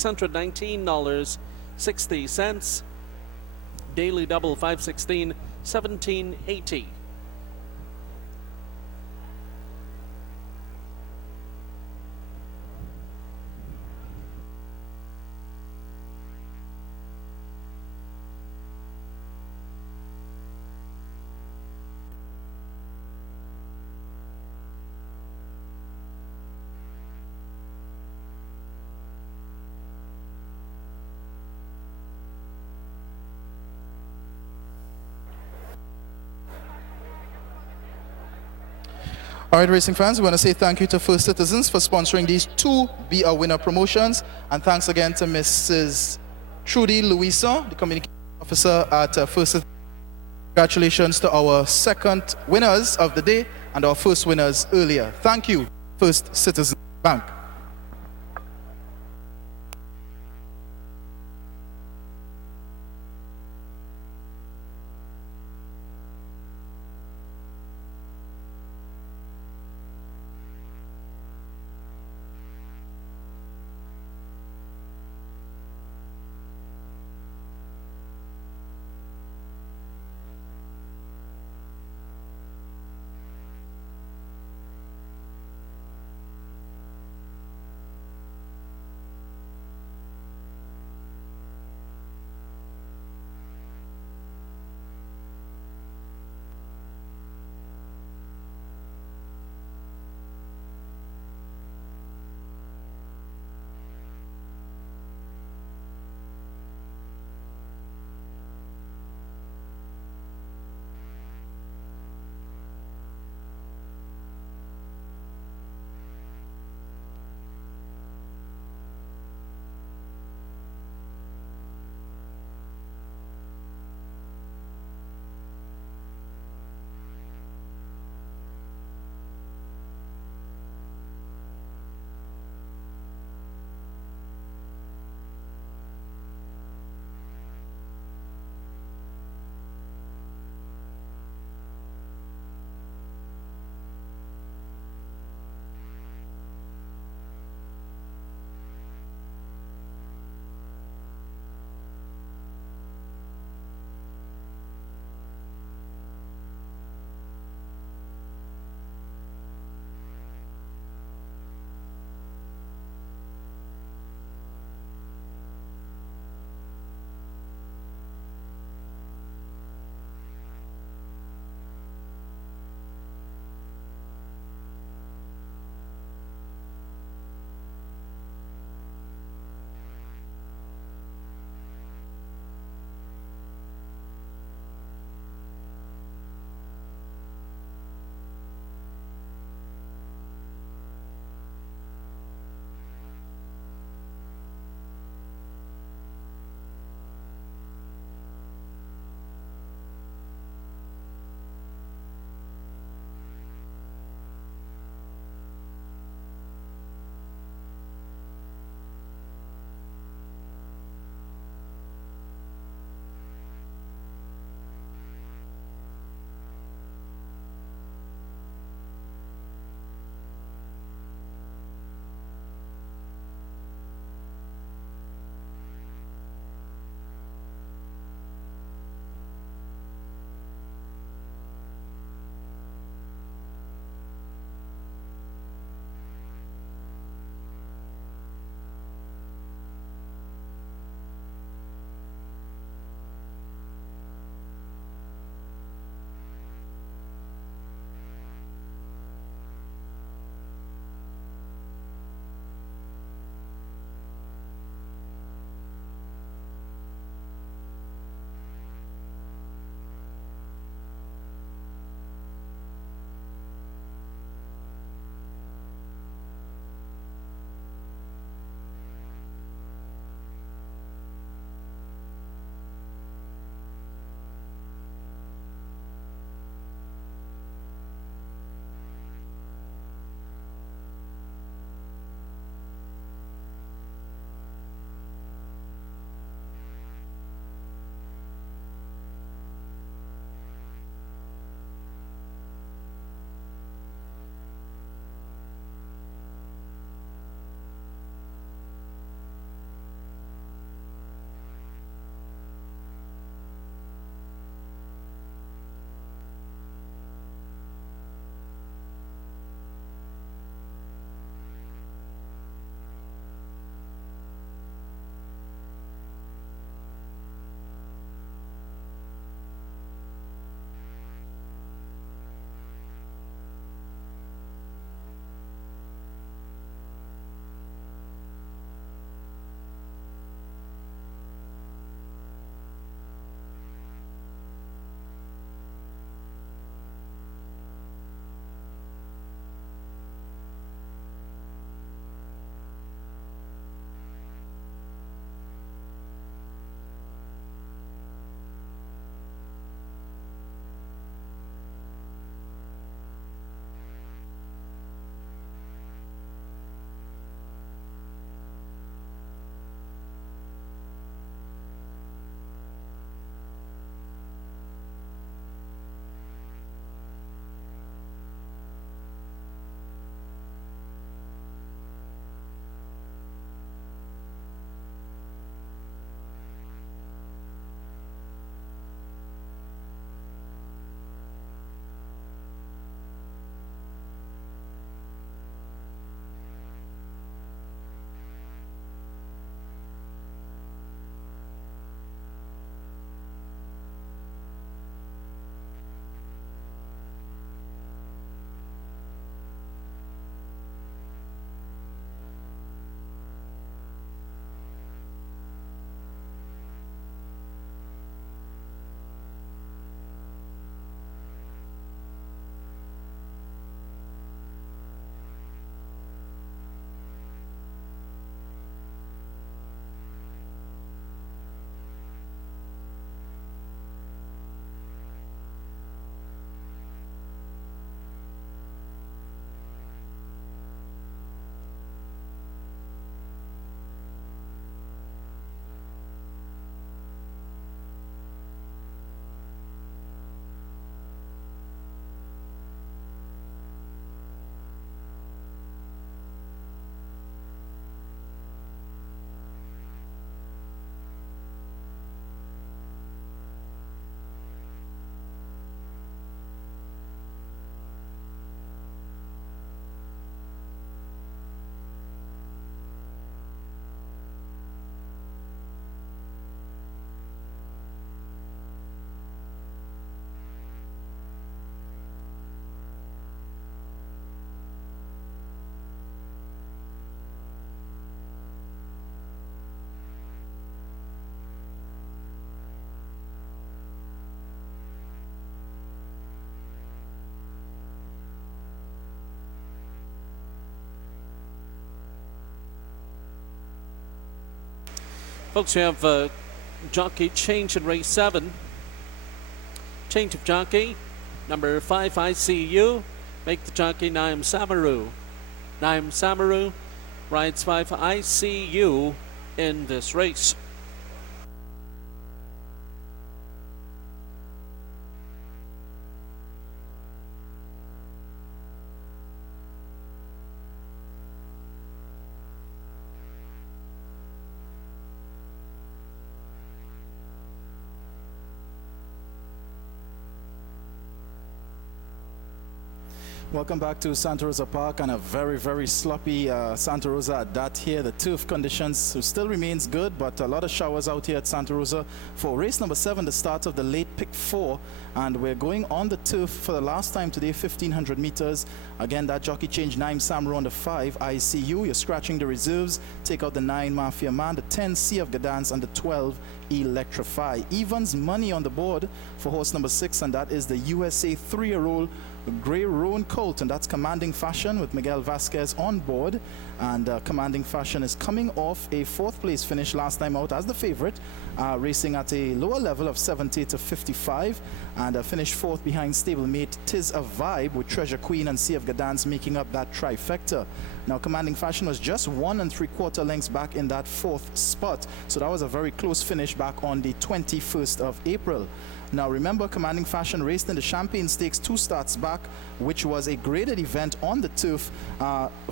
$619.60. Daily double 516, 1780. All right, racing fans, we want to say thank you to First Citizens for sponsoring these two Be a Winner promotions. And thanks again to Mrs. Trudy Louison, the communication officer at First Citizens. Congratulations to our second winners of the day and our first winners earlier. Thank you, First Citizens Bank. Folks, we have jockey change in race 7. Change of jockey, number 5 ICU, make the jockey Naim Samaru. Naim Samaru rides 5 ICU in this race. Welcome back to Santa Rosa Park, and a very, very sloppy Santa Rosa at that here. The turf conditions still remains good, but a lot of showers out here at Santa Rosa for race number 7, the start of the late pick 4. And we're going on the turf for the last time today, 1,500 meters. Again, that jockey change, Naim Samaru on the 5 ICU. You're scratching the reserves. Take out the 9 Mafia Man, the 10 Sea of Gadans, and the 12 Electrify. Evans money on the board for horse number 6, and that is the USA 3-year-old Grey Roan Colt, and that's Commanding Fashion with Miguel Vasquez on board. And Commanding Fashion is coming off a 4th place finish last time out as the favorite, racing at a lower level of 70 to 55, and finished 4th behind stablemate Tis a Vibe, with Treasure Queen and Sea of Gadans making up that trifecta. Now, Commanding Fashion was just 1 3/4 lengths back in that 4th spot, so that was a very close finish back on the 21st of April. Now, remember, Commanding Fashion raced in the Champagne Stakes 2 starts back, which was a graded event on the turf,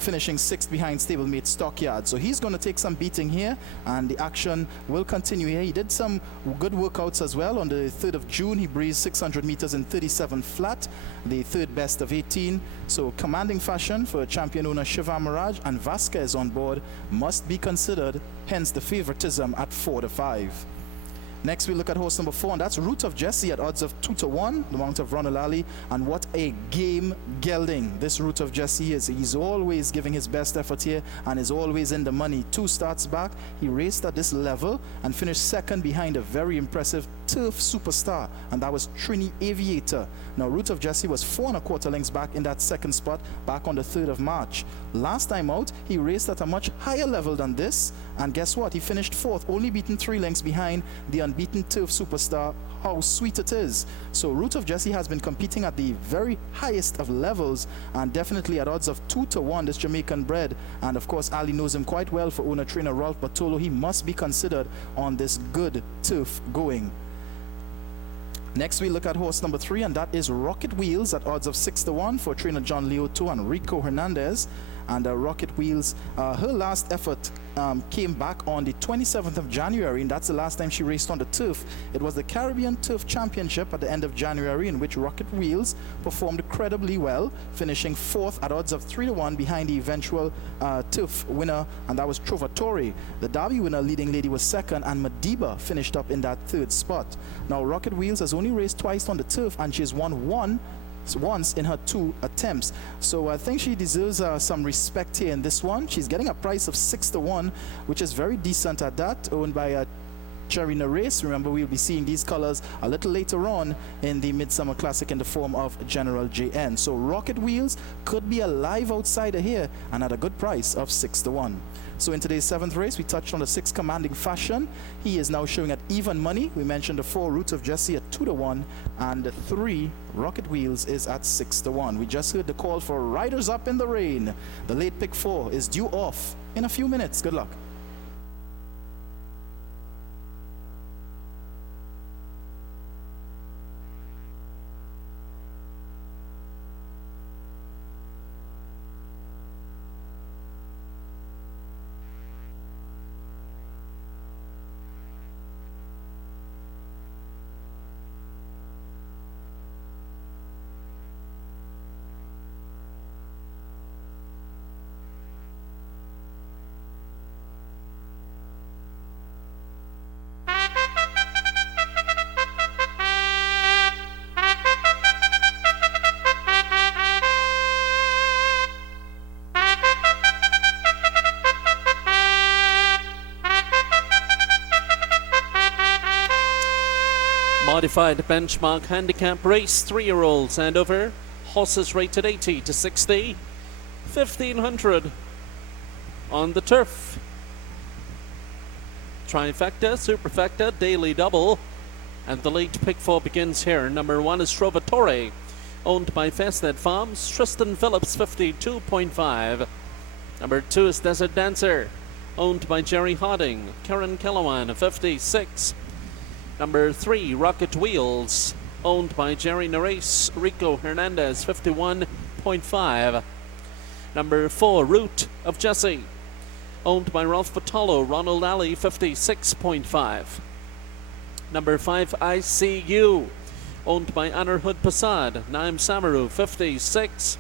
finishing 6th behind stablemate Stockyard. So he's going to take some beating here, and the action will continue here. He did some good workouts as well. On the 3rd of June, he breezed 600 meters in 37 flat, the 3rd best of 18. So Commanding Fashion for champion owner Shiva Mirage and Vasquez on board must be considered, hence the favoritism at 4 to 5. Next, we look at horse number 4, and that's Root of Jesse at odds of 2 to 1, the Mount of Ronalali. And what a game gelding this Root of Jesse is. He's always giving his best effort here and is always in the money. 2 starts back, he raced at this level and finished 2nd behind a very impressive turf superstar, and that was Trini Aviator. Now, Root of Jesse was 4 1/4 lengths back in that 2nd spot back on the 3rd of March. Last time out, he raced at a much higher level than this, and guess what? He finished 4th, only beaten 3 lengths behind the unbeaten turf superstar. How sweet it is. So Root of Jesse has been competing at the very highest of levels, and definitely at odds of 2 to 1, this Jamaican bred. And of course, Ali knows him quite well for owner trainer Ralph Bartolo. He must be considered on this good turf going. Next, we look at horse number 3, and that is Rocket Wheels at odds of 6 to 1 for trainer John Leoto and Rico Hernandez. And Rocket Wheels, her last effort came back on the 27th of January, and that's the last time she raced on the turf. It was the Caribbean Turf Championship at the end of January, in which Rocket Wheels performed incredibly well, finishing 4th at odds of 3 to 1 behind the eventual turf winner, and that was Trovatore. The Derby winner, Leading Lady, was 2nd, and Madiba finished up in that 3rd spot. Now, Rocket Wheels has only raced twice on the turf, and she's won once in her 2 attempts. So I think she deserves some respect here in this one. She's getting a price of 6 to 1, which is very decent at that, owned by Cherry Race. Remember, we'll be seeing these colors a little later on in the Midsummer Classic in the form of General JN. So Rocket Wheels could be a live outsider here and at a good price of 6 to 1. So in today's 7th race, we touched on the 6 Commanding Fashion. He is now showing at even money. We mentioned the 4 Root of Jesse at 2 to 1, and the 3 Rocket Wheels is at 6 to 1. We just heard the call for Riders Up in the Rain. The late pick 4 is due off in a few minutes. Good luck. Modified benchmark handicap race, 3-year-olds and over. Horses rated 80 to 60. 1,500 on the turf. Trifecta, Superfecta, Daily Double. And the late pick 4 begins here. Number 1 is Trovatore, owned by Festnet Farms. Tristan Phillips, 52.5. Number 2 is Desert Dancer, owned by Jerry Harding. Karen Kilowan, 56. Number 3, Rocket Wheels, owned by Jerry Nares. Rico Hernandez, 51.5. Number 4, Root of Jesse, owned by Ralph Patolo. Ronald Alley, 56.5. Number 5, ICU, owned by Anarhud Pasad. Naim Samaru, 56.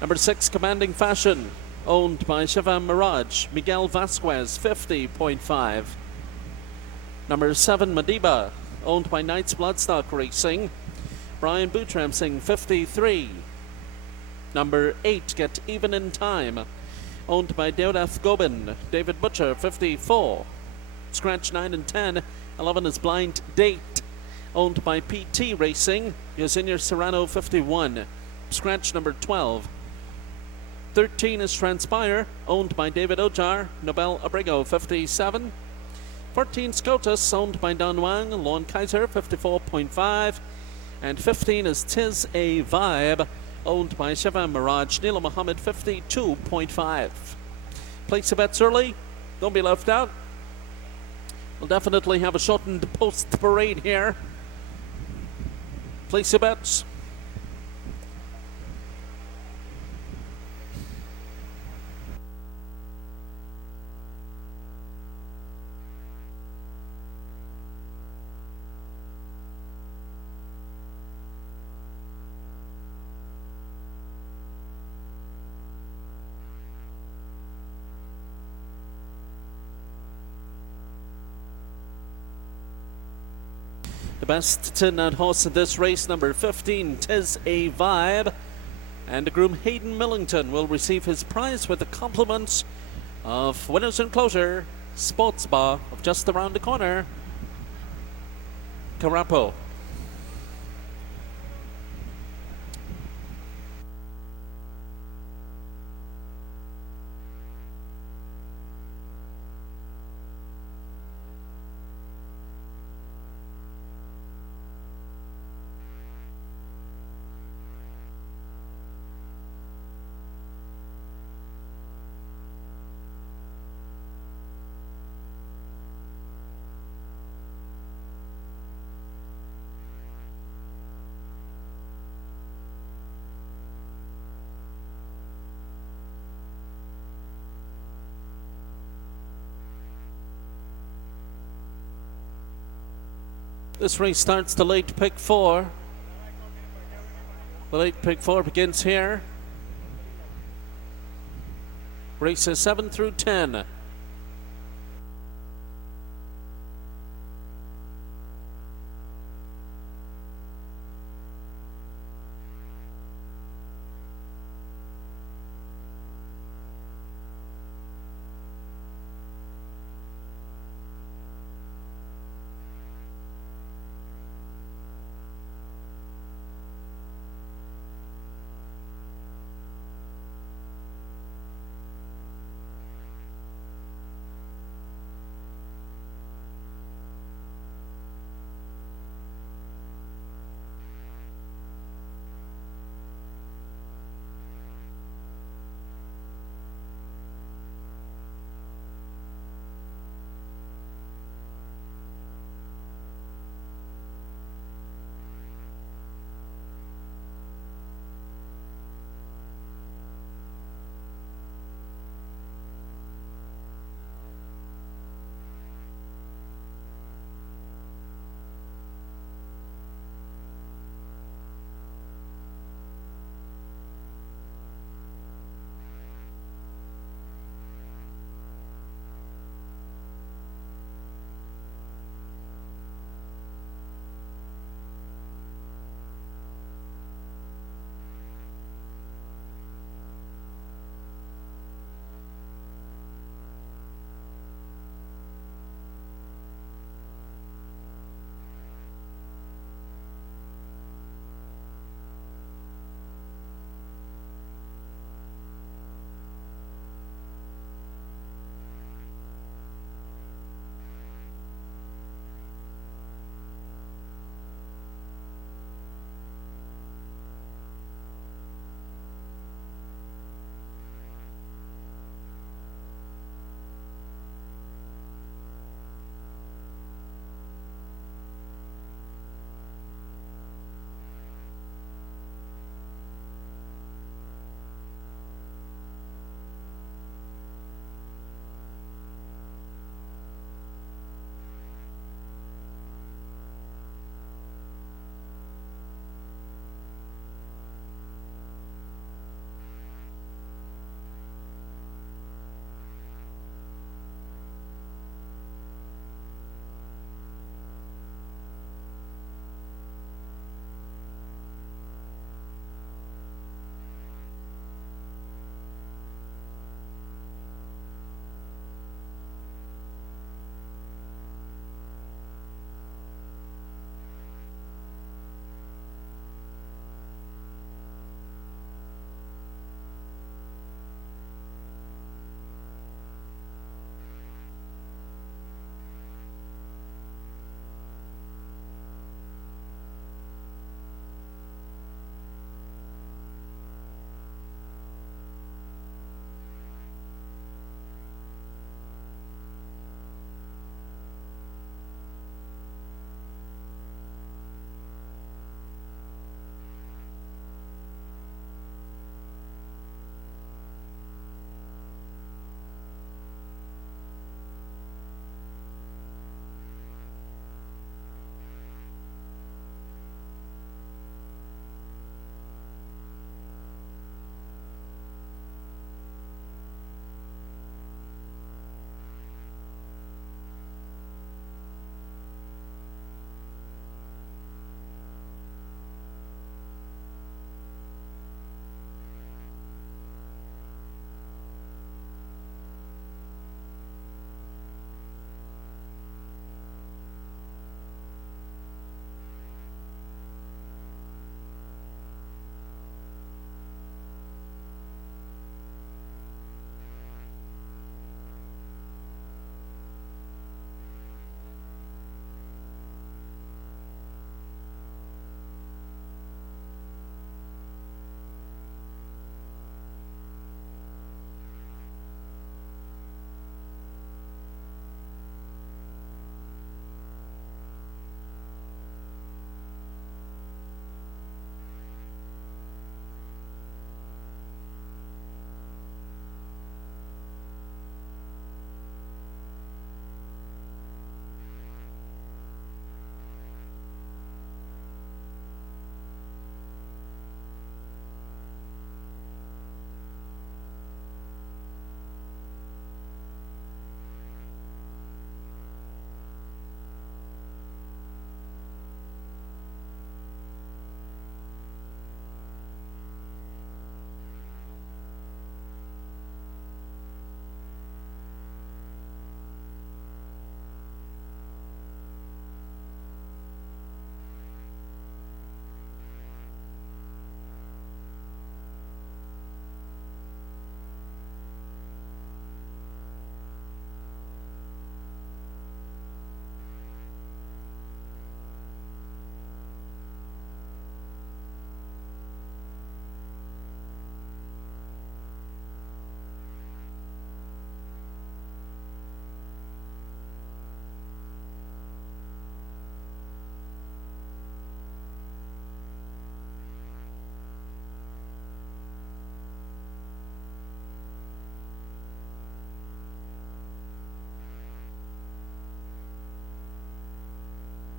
Number 6, Commanding Fashion, owned by Shivam Mirage. Miguel Vasquez, 50.5. Number 7, Madiba, owned by Knights Bloodstock Racing. Brian Boutramsing, 53. Number 8, Get Even in Time, owned by Deodath Gobin. David Butcher, 54. Scratch 9 and 10. 11 is Blind Date, owned by PT Racing. Yosenior Serrano, 51. Scratch number 12. 13 is Transpire, owned by David Ojar. Nobel Abrego, 57. 14 Scotus, owned by Don Wang. Lon Kaiser, 54.5. And 15 is Tis a Vibe, owned by Shivam Mirage. Neela Muhammad, 52.5. Place your bets early. Don't be left out. We'll definitely have a shortened post-parade here. Place your bets. The best 10-out horse in this race, number 15, Tis a Vibe. And the groom Hayden Millington will receive his prize with the compliments of Winners Enclosure Sports Bar of just around the corner, Carapo. This race starts the late pick 4. The late pick 4 begins here. Races 7 through 10.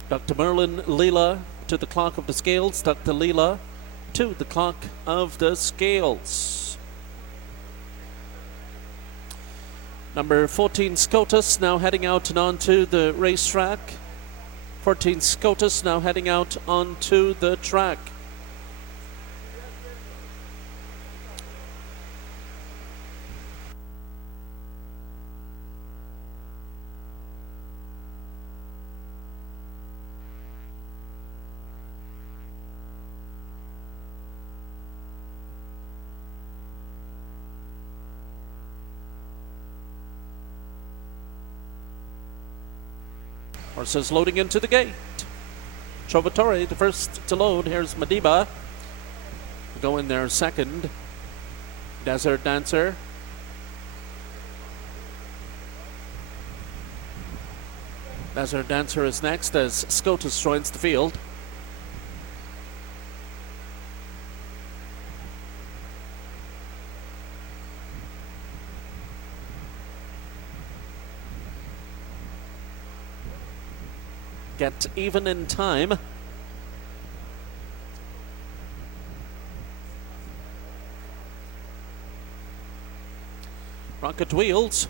Dr. Merlin Leela to the clock of the scales. Dr. Leela to the clock of the scales. Number 14, Scotus, now heading out and onto the racetrack. 14, Scotus, now heading out onto the track. Horses loading into the gate. Trovatore, the first to load. Here's Madiba. Go in there second. Desert Dancer. Desert Dancer is next as Scotus joins the field. Get even in time. Rocket wheels.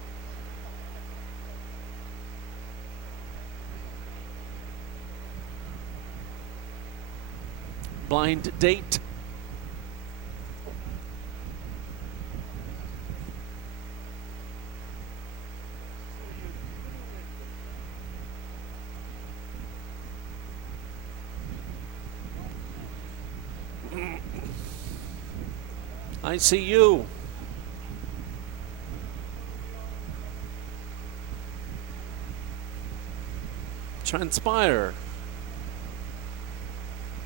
Blind date. I see you. Transpire.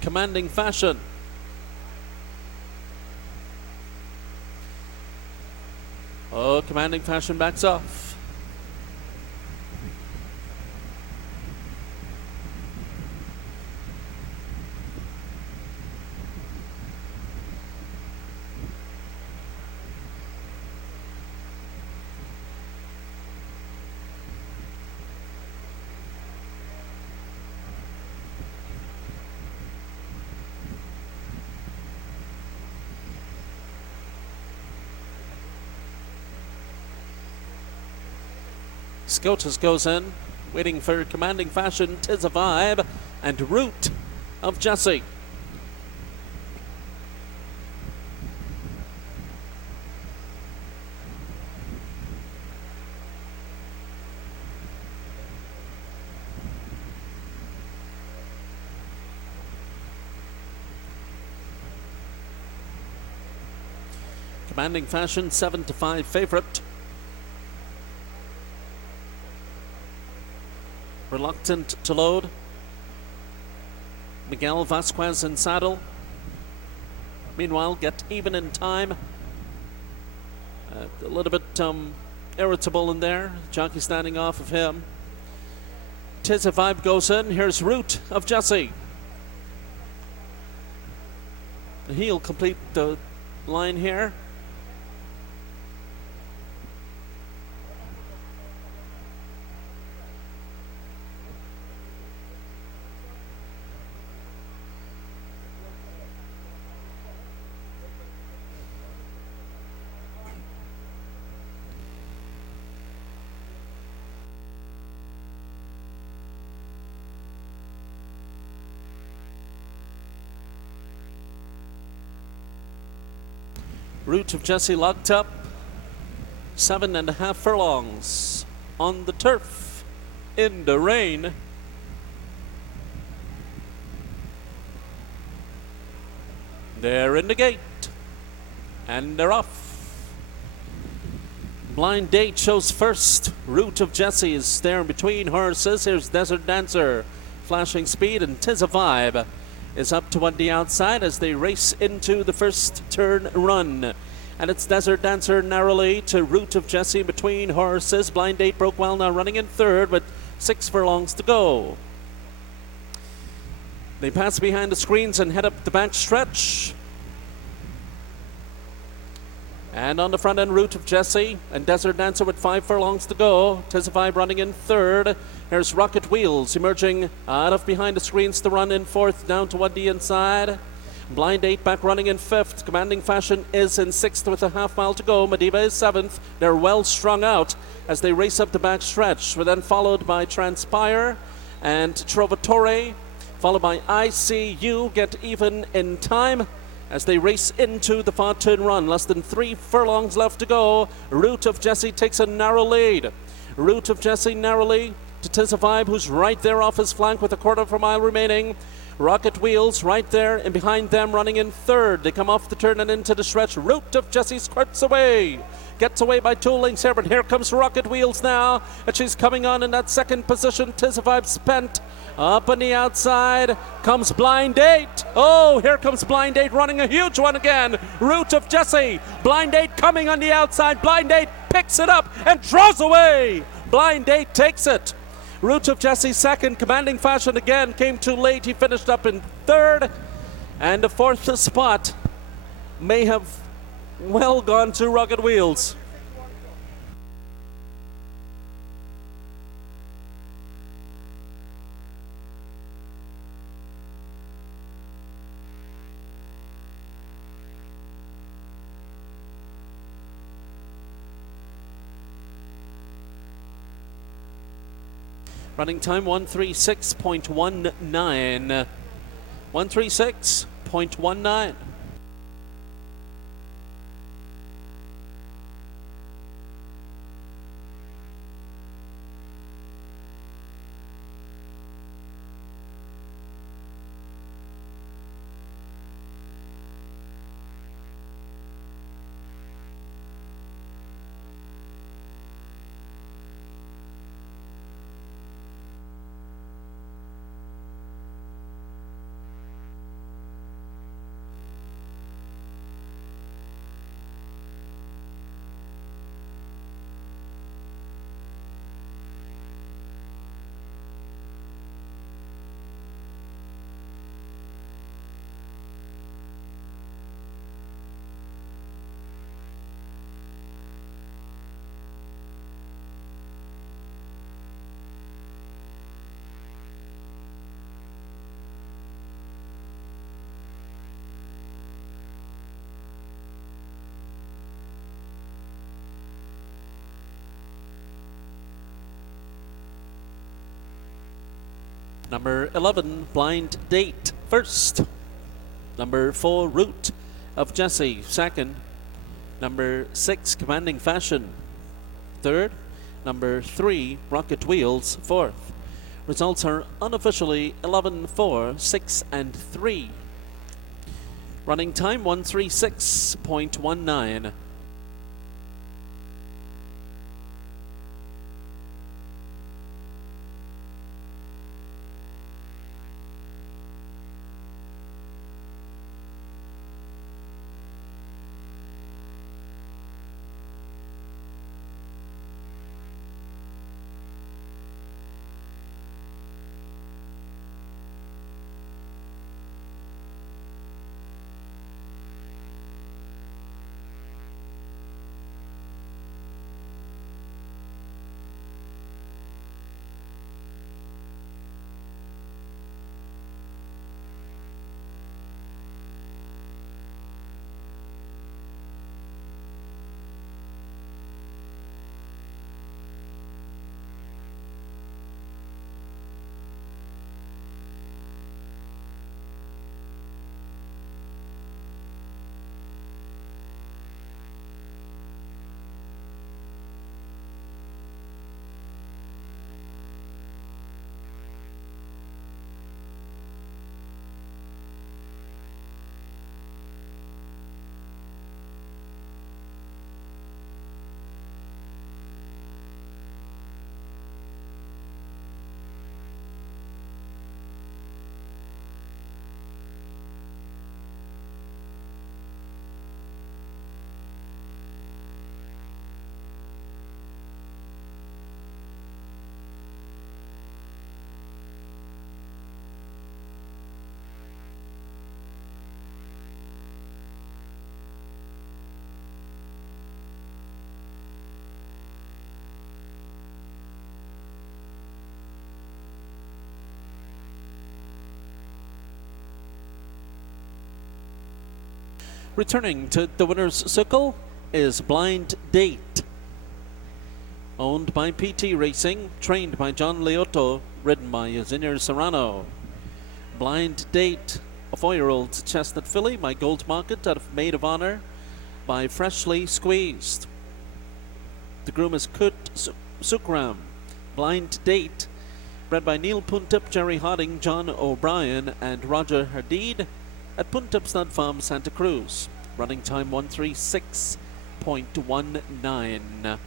Commanding Fashion. Oh, Commanding Fashion backs off. Scotus goes in, waiting for Commanding Fashion, Tis a Vibe, and Route of Jesse. Commanding Fashion, 7-5 favorite. Reluctant to load. Miguel Vasquez in saddle. Meanwhile, Get even in time. A little bit irritable in there. Jockey standing off of him. Tis a Vibe goes in. Here's Route of Jesse. He'll complete the line here. Route of Jesse locked up. 7.5 furlongs on the turf in the rain. They're in the gate and they're off. Blind Date shows first. Route of Jesse is there in between horses. Here's Desert Dancer, flashing speed, and Tis a Vibe is up to on the outside as they race into the first turn run. And it's Desert Dancer narrowly to Route of Jesse between horses. Blind Date broke well, now running in third with 6 furlongs to go. They pass behind the screens and head up the back stretch. And on the front end, Route of Jesse and Desert Dancer with 5 furlongs to go. Tizzivibe running in third. Here's Rocket Wheels emerging out of behind the screens to run in fourth, down to 1D inside. Blind 8 back running in fifth. Commanding Fashion is in sixth with a half mile to go. Mediva is seventh. They're well strung out as they race up the back stretch. We're then followed by Transpire and Trovatore, followed by ICU, Get Even in Time as they race into the far turn run. Less than 3 furlongs left to go. Route of Jesse takes a narrow lead. Route of Jesse narrowly to Tizzivibe, who's right there off his flank with a quarter of a mile remaining. Rocket Wheels right there, and behind them running in third. They come off the turn and into the stretch. Route of Jesse squirts away. Gets away by 2 lengths here, but here comes Rocket Wheels now. And she's coming on in that second position. Tizzivibe spent. Up on the outside comes Blind 8. Oh, here comes Blind 8 running a huge one again. Route of Jesse. Blind 8 coming on the outside. Blind 8 picks it up and draws away. Blind 8 takes it. Route of Jesse second. Commanding Fashion again came too late. He finished up in third. And the fourth spot may have well gone to Rocket Wheels. Running time 136.19. 136.19. Number 11, Blind Date, first. Number 4, Route of Jesse, second. Number 6, Commanding Fashion, third. Number 3, Rocket Wheels, fourth. Results are unofficially 11, 4, 6, and 3. Running time 136.19. Returning to the winner's circle is Blind Date. Owned by PT Racing, trained by John Leoto, ridden by Zinir Serrano. Blind Date, a 4-year-old chestnut filly, my Gold Market out of Maid of Honor by Freshly Squeezed. The groom is Kurt Sukram. Blind Date, bred by Neil Puntip, Jerry Harding, John O'Brien, and Roger Hadid at Puntip Stud Farm, Santa Cruz. Running time 136.19.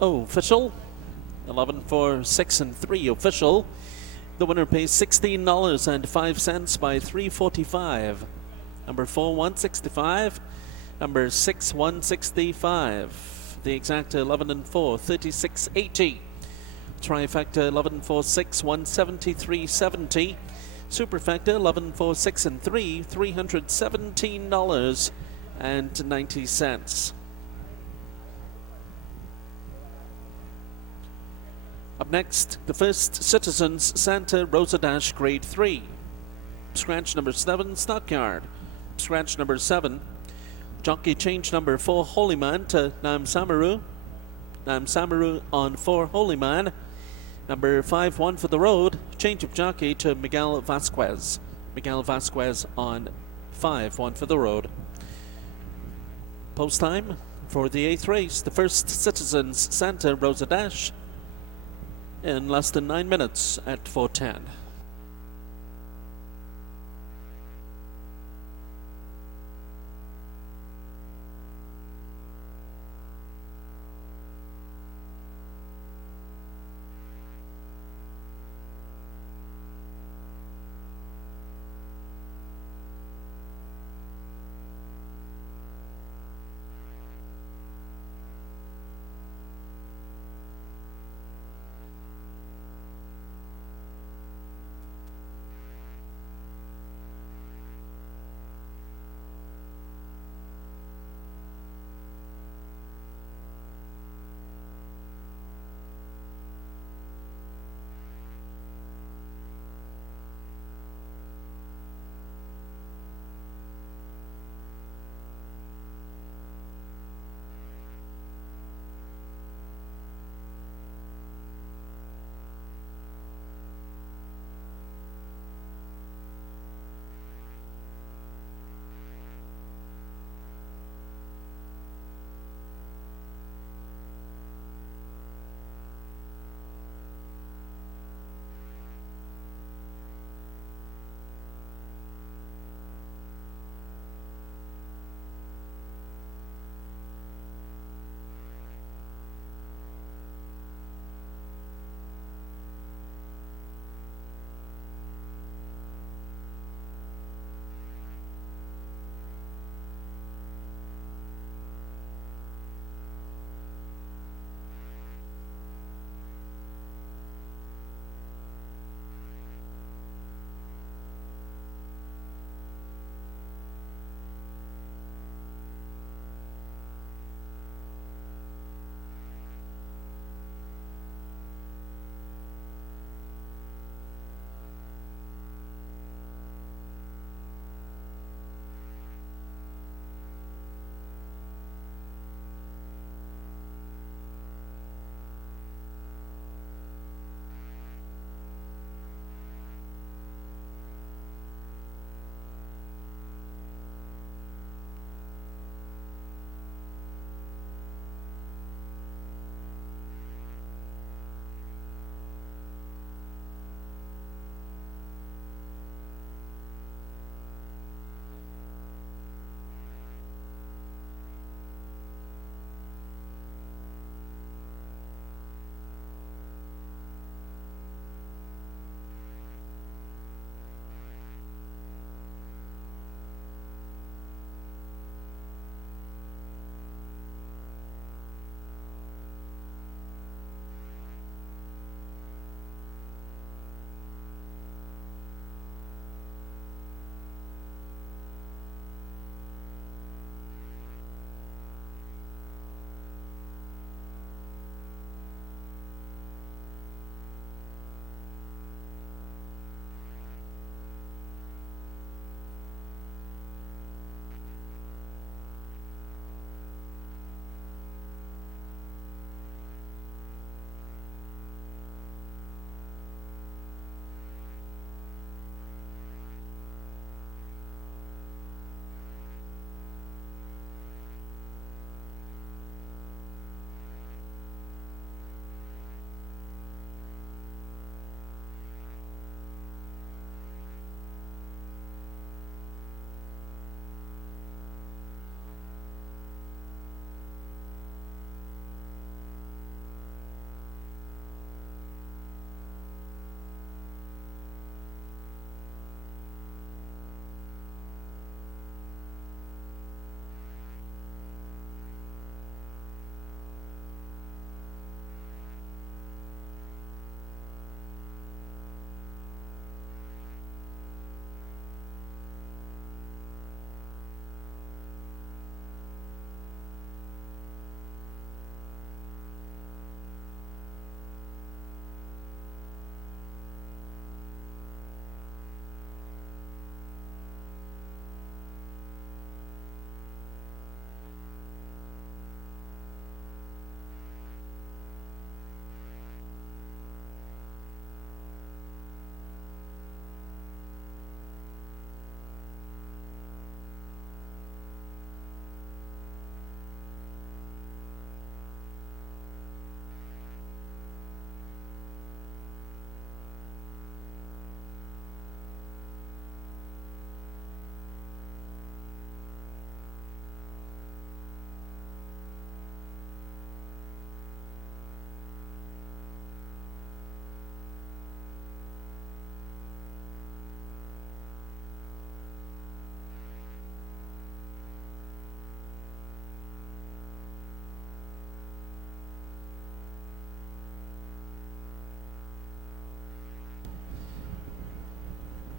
Official 11 4 6 and 3 official. The winner pays $16.05 by 3:45. Number 4 165. Number 6 165. The exacta 11 and 4 36.80. Trifecta 11 4 6 173.70. Superfecta 11 4 6 and 3 $317.90. Up next, the First Citizens Santa Rosa Dash Grade 3. Scratch number 7, Stockyard. Scratch number 7, jockey change number 4, Holy Man to Naim Samaru. Naim Samaru on 4, Holy Man. Number 5, 1 for the road, change of jockey to Miguel Vasquez. Miguel Vasquez on 5, 1 for the road. Post time for the 8th race, the First Citizens Santa Rosa Dash, in less than 9 minutes at 4:10.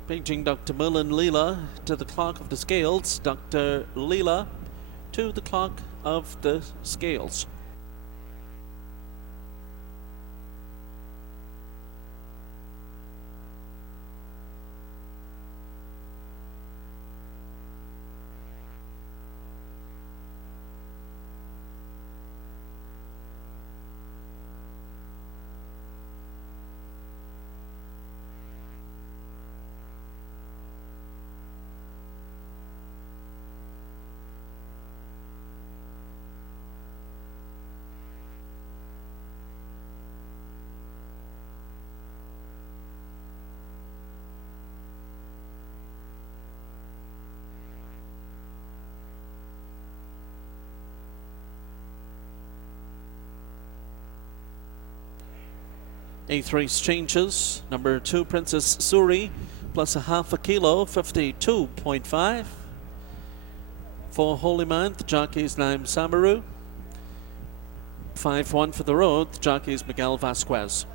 Beijing Dr. Merlin Leela to the clock of the scales. Dr. Leela to the clock of the scales. Eighth race changes. Number 2, Princess Suri, plus a half a kilo, 52.5. For Holy Man, the jockey's Naim Samaru. 5-1 for the road, the jockey's Miguel Vasquez.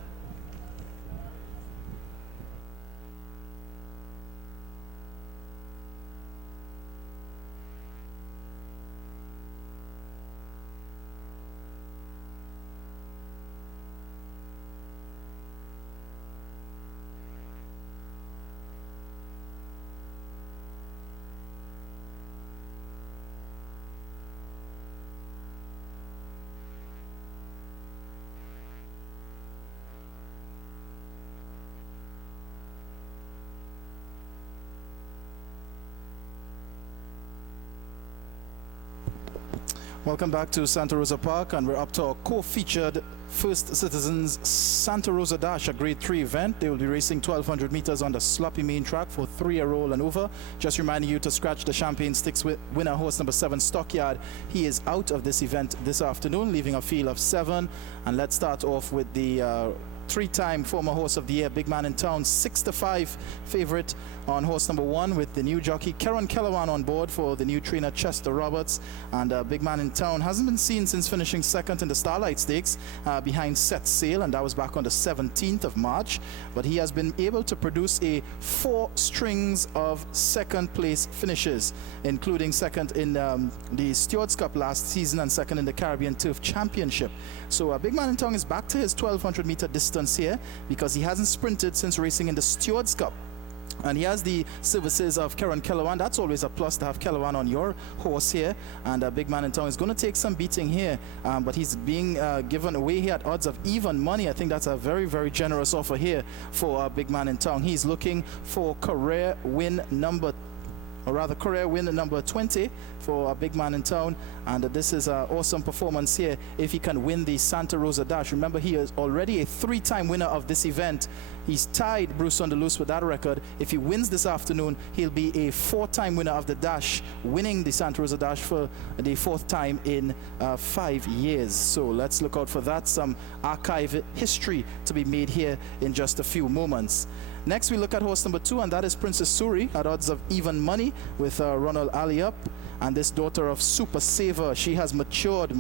Welcome back to Santa Rosa Park, and we're up to our co-featured First Citizens Santa Rosa Dash, a Grade 3 event. They will be racing 1,200 meters on the sloppy main track for 3-year-old and over. Just reminding you to scratch the champagne sticks with winner horse number 7, Stockyard. He is out of this event this afternoon, leaving a field of 7. And let's start off with the 3-time former horse of the year, Big Man in Town, 6-5 favorite on horse number 1 with the new jockey Karen Kellerwan on board for the new trainer Chester Roberts. And Big Man in Town hasn't been seen since finishing second in the Starlight Stakes behind Set Sail, and that was back on the 17th of March. But he has been able to produce 4 strings of second place finishes, including second in the Stewards Cup last season and second in the Caribbean Turf Championship. So Big Man in Town is back to his 1,200 meter distance here because he hasn't sprinted since racing in the Stewards Cup. And he has the services of Karen Kellerwan. That's always a plus to have Kellerwan on your horse here. And Big Man in Town is going to take some beating here. But he's being given away here at odds of even money. I think that's a very, very generous offer here for Big Man in Town. He's looking for career win number 20 for a Big Man in Town, and this is an awesome performance here if he can win the Santa Rosa Dash. Remember, he is already a 3-time winner of this event. He's tied Bruce on the Loose with that record. If he wins this afternoon, he'll be a 4-time winner of the Dash, winning the Santa Rosa Dash for the 4th time in 5 years. So let's look out for that. Some archive history to be made here in just a few moments. Next, we look at horse number 2, and that is Princess Suri at odds of even money with Ronald Ali up. And this daughter of Super Saver, she has matured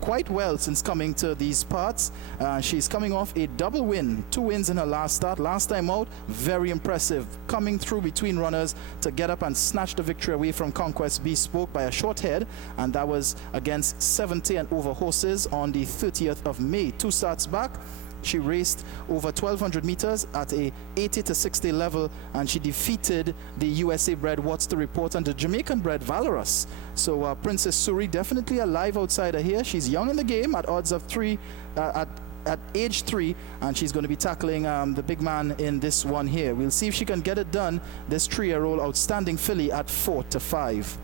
quite well since coming to these parts. She's coming off a double win, 2 wins in her last start. Last time out, very impressive, coming through between runners to get up and snatch the victory away from Conquest Bespoke by a short head, and that was against 70 and over horses on the 30th of May. 2 starts back, she raced over 1,200 meters at a 80 to 60 level, and she defeated the USA-bred What's the Report and the Jamaican-bred Valorous. So Princess Suri definitely a live outsider here. She's young in the game at odds of 3, at age 3, and she's going to be tackling the big man in this one here. We'll see if she can get it done, this 3-year-old outstanding filly at 4-5.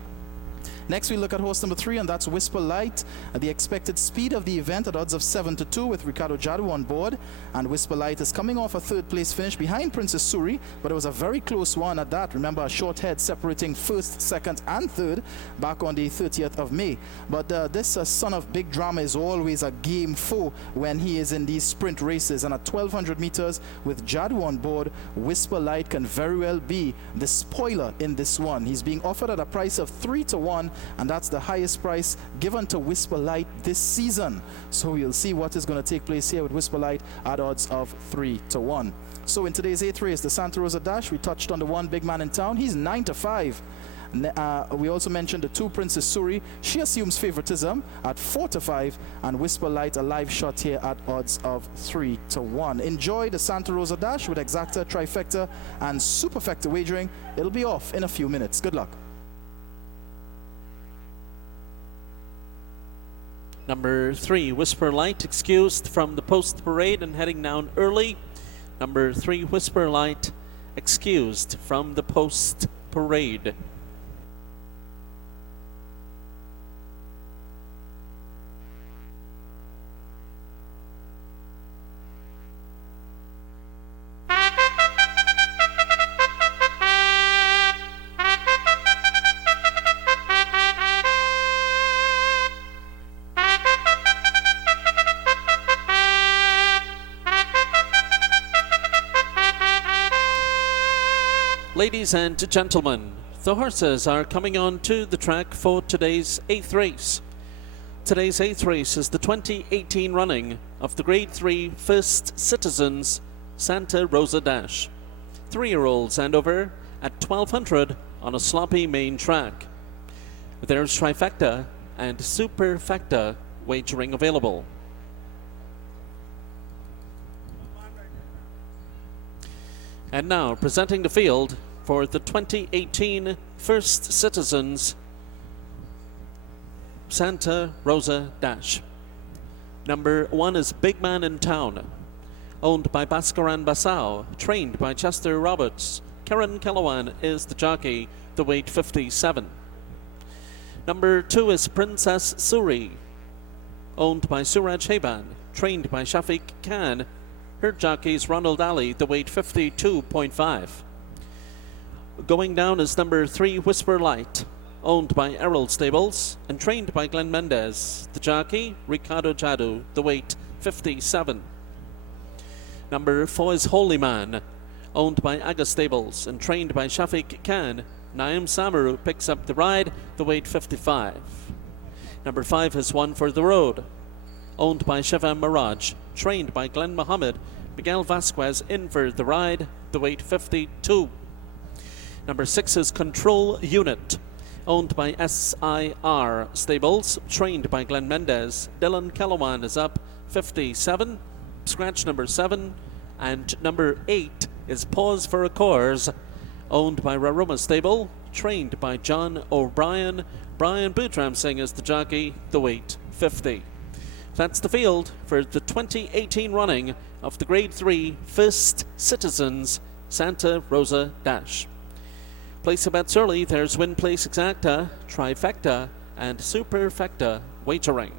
Next, we look at horse number 3, and that's Whisper Light. The expected speed of the event at odds of 7-2 with Ricardo Jadu on board. And Whisper Light is coming off a 3rd place finish behind Princess Suri, but it was a very close one at that. Remember, a short head separating 1st, 2nd, and 3rd back on the 30th of May. But this son of big drama is always a game foe when he is in these sprint races. And at 1,200 meters with Jadu on board, Whisper Light can very well be the spoiler in this one. He's being offered at a price of 3-1. and that's the highest price given to Whisper Light this season. So you'll see what is going to take place here with Whisper Light at odds of 3-1. So in today's 8th race, the Santa Rosa Dash, we touched on the one big man in town. He's 9-5. We also mentioned the 2 Princess Suri. She assumes favoritism at 4-5, and Whisper Light a live shot here at odds of 3-1. Enjoy the Santa Rosa Dash with exacta, trifecta, and superfecta wagering. It'll be off in a few minutes. Good luck. Number 3, Whisper Light, excused from the post parade and heading down early. Number 3, Whisper Light, excused from the post parade. Ladies and gentlemen, the horses are coming on to the track for today's 8th race. Today's 8th race is the 2018 running of the Grade 3 First Citizens Santa Rosa Dash. 3-year-olds and over at 1200 on a sloppy main track. There's trifecta and superfecta wagering available. And now presenting the field for the 2018 First Citizens Santa Rosa Dash. Number 1 is Big Man in Town, owned by Bhaskaran Basau, trained by Chester Roberts. Karen Kellawan is the jockey, the weight 57. Number 2 is Princess Suri, owned by Suraj Heban, trained by Shafiq Khan. Her jockey's Ronald Ali, the weight 52.5. Going down is number 3, Whisper Light, owned by Errol Stables and trained by Glenn Mendez. The jockey, Ricardo Jadu, the weight 57. Number 4 is Holy Man, owned by Aga Stables and trained by Shafiq Khan. Naim Samaru picks up the ride, the weight 55. Number 5 is One for the Road, owned by Shiva Miraj, trained by Glenn Mohammed. Miguel Vasquez in for the ride, the weight 52. Number 6 is Control Unit, owned by SIR Stables, trained by Glenn Mendez. Dylan Kellawan is up, 57. Scratch number 7. And number 8 is Pause for a Cause, owned by Raruma Stable, trained by John O'Brien. Brian Bootram Singh is the jockey, the weight 50. That's the field for the 2018 running of the Grade 3 First Citizens Santa Rosa Dash. Place your bets early. There's win, place exacta, trifecta, and superfecta wagering.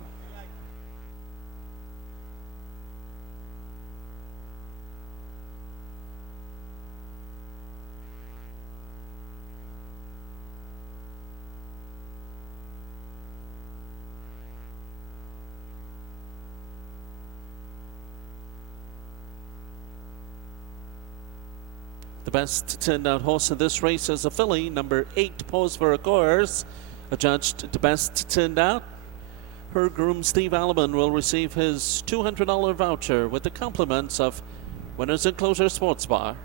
The best turned out horse in this race is a filly, number 8, Pause for a Course, adjudged the best turned out. Her groom Steve Alleman will receive his $200 voucher with the compliments of Winners Enclosure Sports Bar.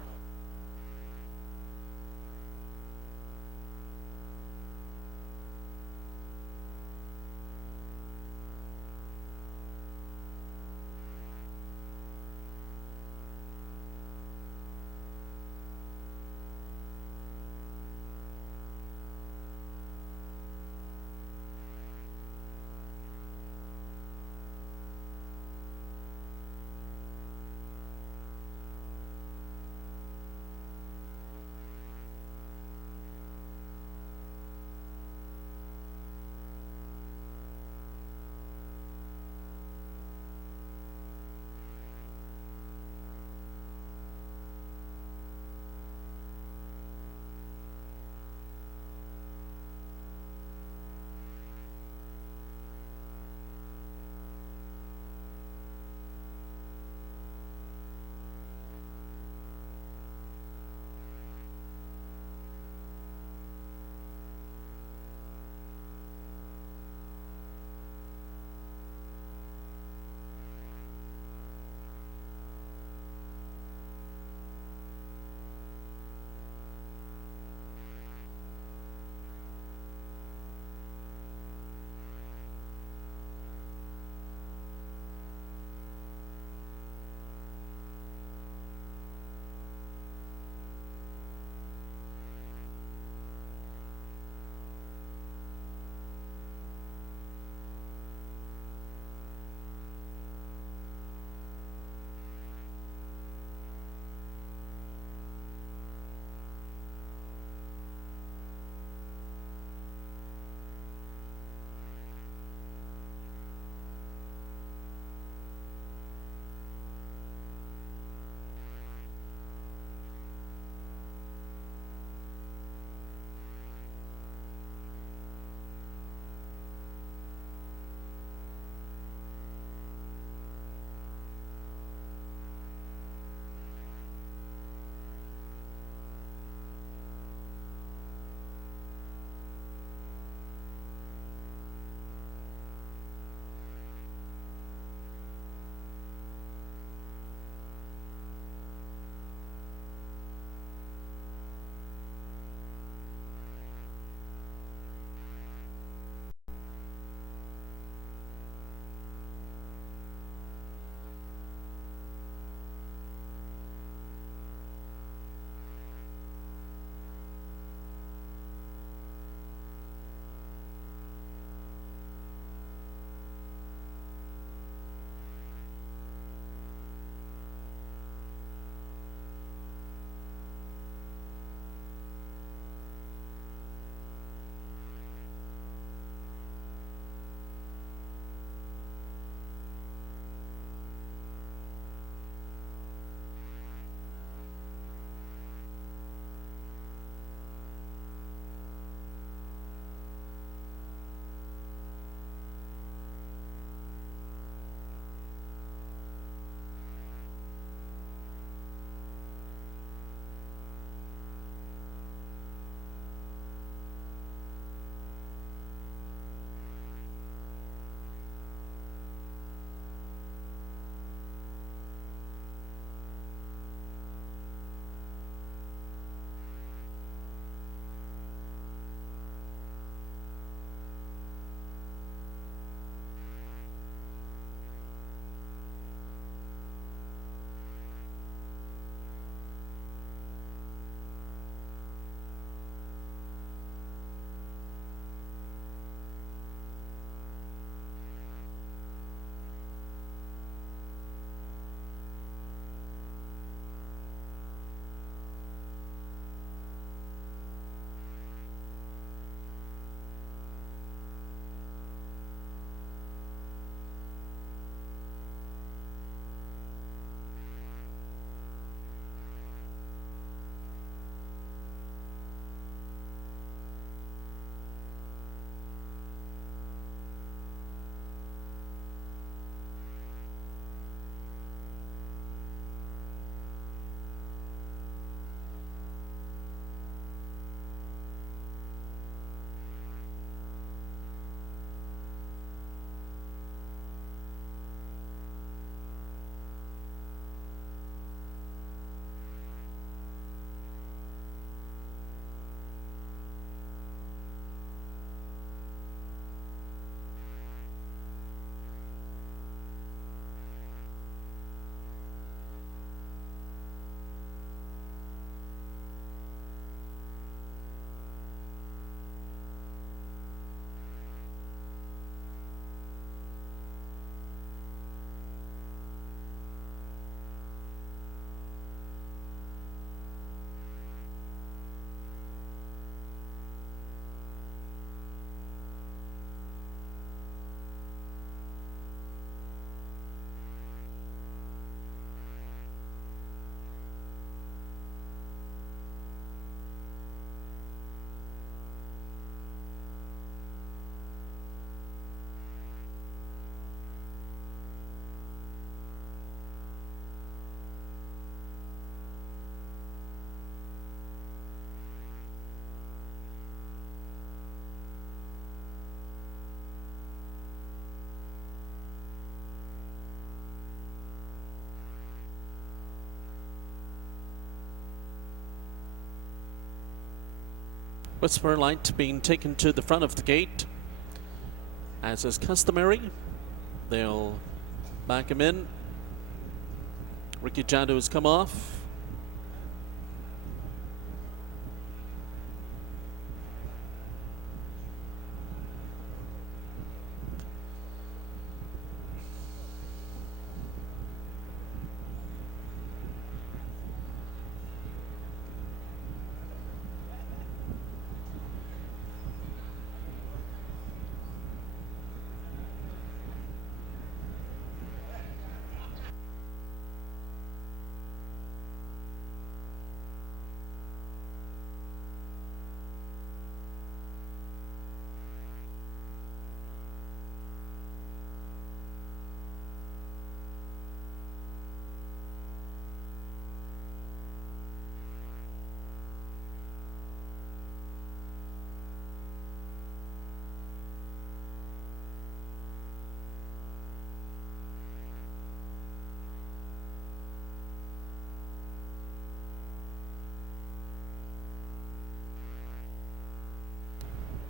Whisper Light being taken to the front of the gate. As is customary, they'll back him in. Ricky Jado has come off.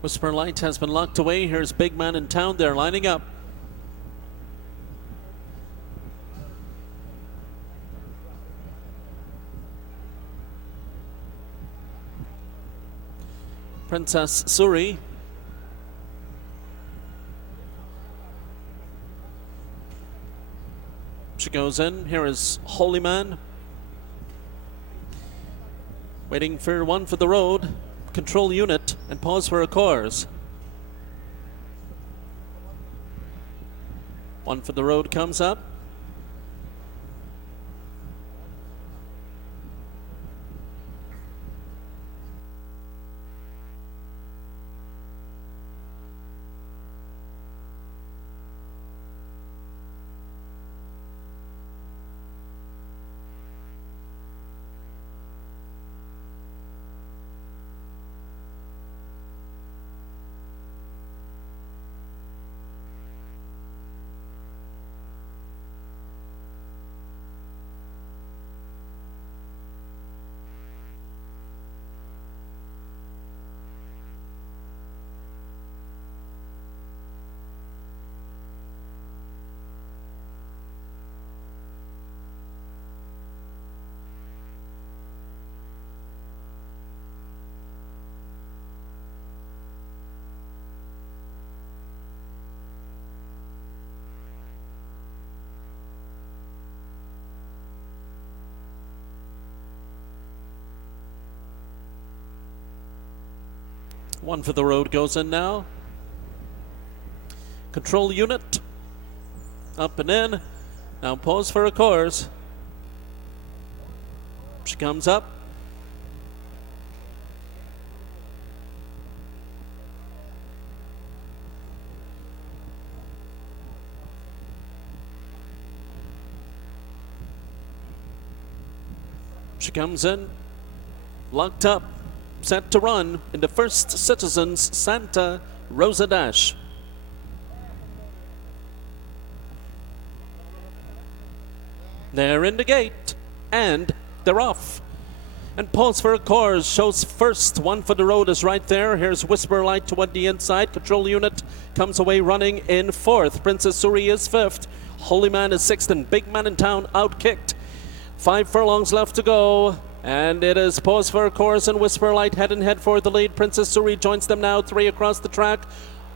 Whisper Light has been locked away. Here's Big Man in Town. They're lining up. Princess Suri. She goes in. Here is Holy Man. Waiting for one for the road. Control unit and pause for a course. One for the road comes up. One for the road goes in now. Control unit. Up and in. Now pause for a course. She comes up. She comes in. Locked up. Set to run in the First Citizens Santa Rosa Dash. They're in the gate and they're off. And pause for a course shows first. One for the road is right there. Here's Whisper Light toward the inside. Control unit comes away running in fourth. Princess Suri is fifth. Holy Man is sixth and Big Man in Town outkicked. 5 furlongs left to go. And it is pause for a course and Whisper Light head and head for the lead. Princess Suri joins them now, 3 across the track.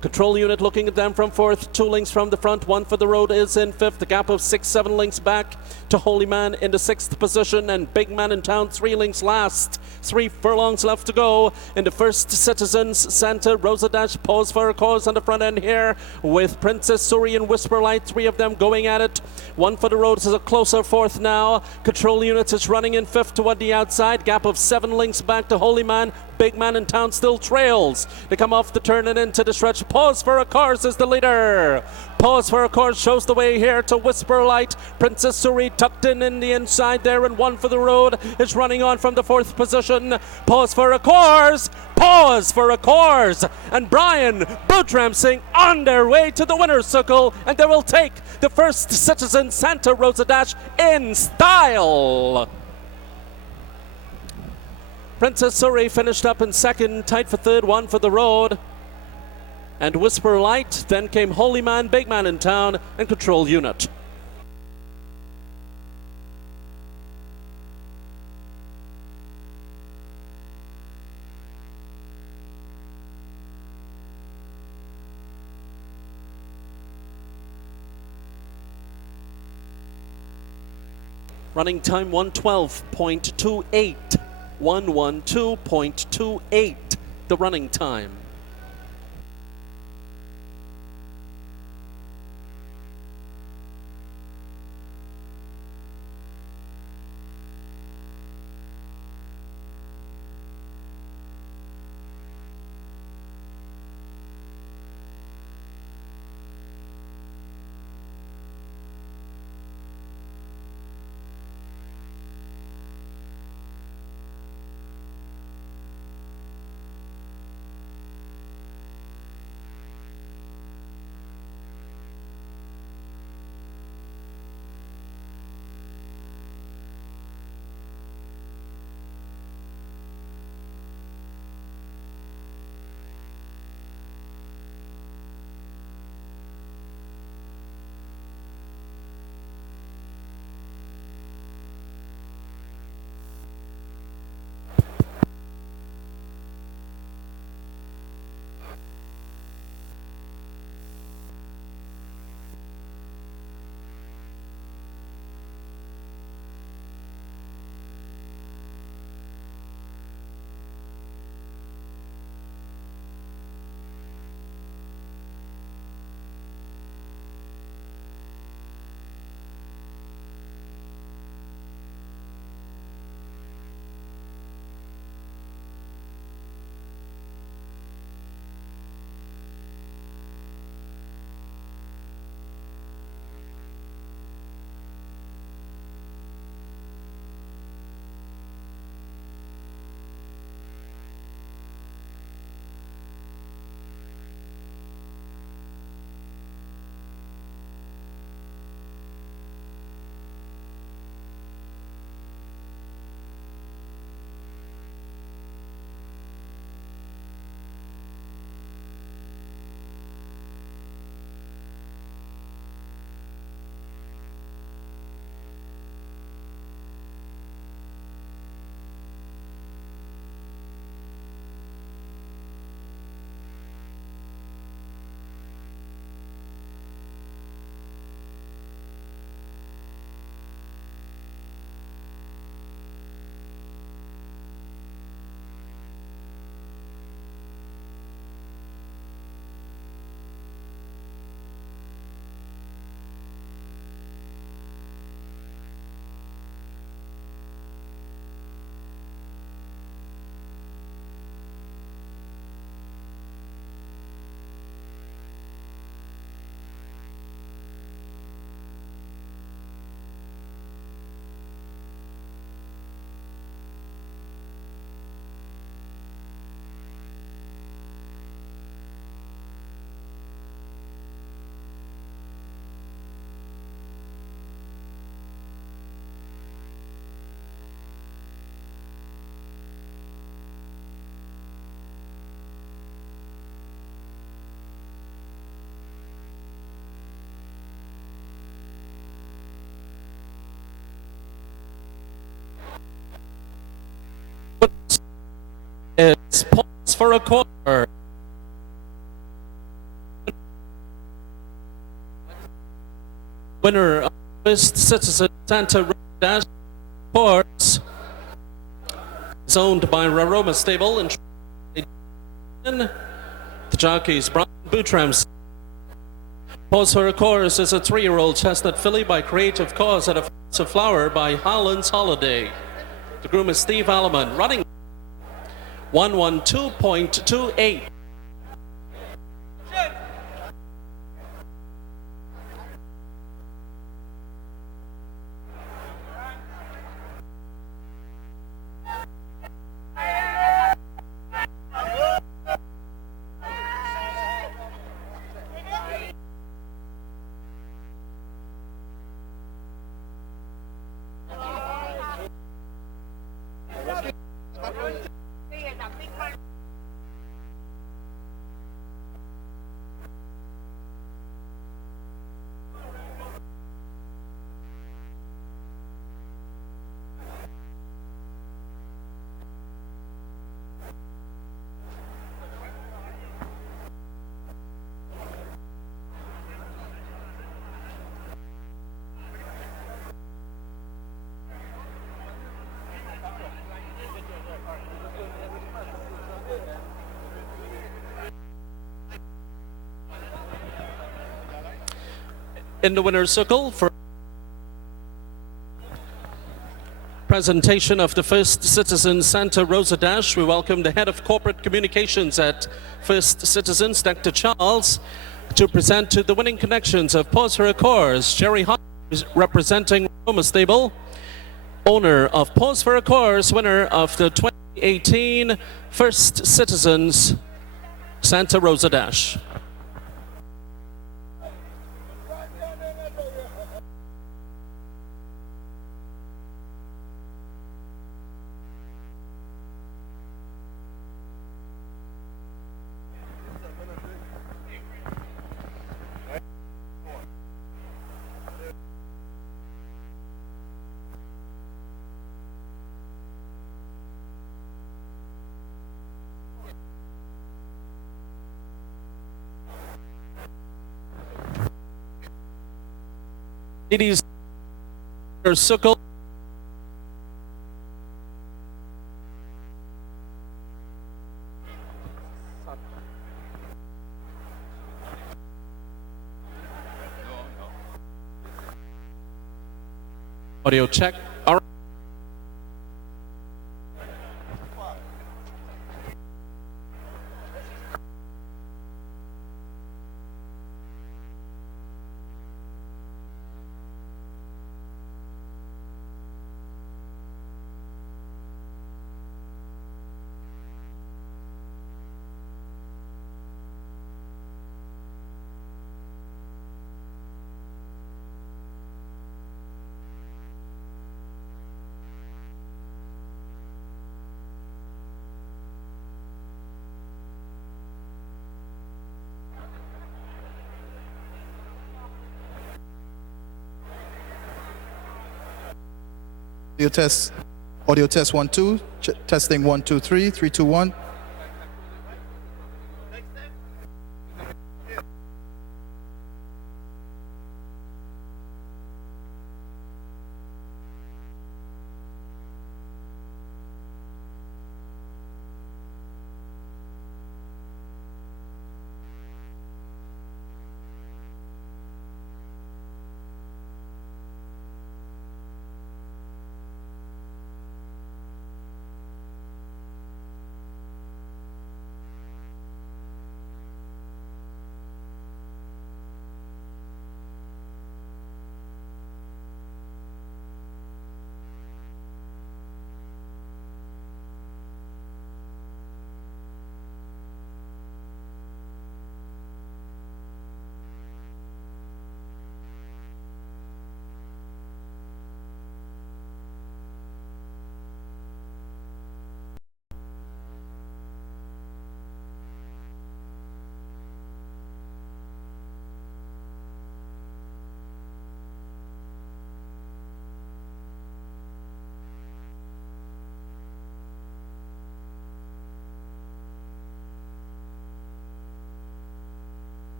Control unit looking at them from fourth, 2 lengths from the front. 1 for the road is in fifth. A gap of 6-7 lengths back to Holy Man in the 6th position. And Big Man in Town 3 lengths last. 3 furlongs left to go in the First Citizens Santa Rosa Dash. Pause for a course on the front end here with Princess Suri and Whisper Light. 3 of them going at it. 1 for the road is a closer fourth now. Control unit is running in fifth toward the outside. Gap of 7 lengths back to Holy Man. Big Man in Town still trails. They come off the turn and into the stretch. Pause for a course is the leader. Pause for a course shows the way here to Whisper Light. Princess Suri tucked in the inside there, and 1 for the road is running on from the 4th position. Pause for a course. Pause for a course. And Brian Boutram Singh on their way to the winner's circle, and they will take the First Citizen Santa Rosa Dash in style. Princess Surrey finished up in second, tight for third, one for the road. And Whisper Light, then came Holy Man, Big Man in Town, and Control Unit. Running time 112.28. 112.28, the running time. It's points for a quarter. Winner of West Citizen Santa Rosa Dash Sports is owned by Arima Stable and the jockeys Brian Butram's. Pose for a Course is a 3-year-old chestnut filly by Creative Cause at a flower by Highlands Holiday. The groom is Steve Alleman, running 112.28. In the winner's circle for presentation of the First Citizens Santa Rosa Dash, we welcome the Head of Corporate Communications at First Citizens, Dr. Charles, to present to the winning connections of Pause for a Course, Jerry Hunt, representing Roma Stable, owner of Pause for a Course, winner of the 2018 First Citizens Santa Rosa Dash. Ladies, circle. Audio check. Audio test 1 2, testing 1 2 3, 3 2 1.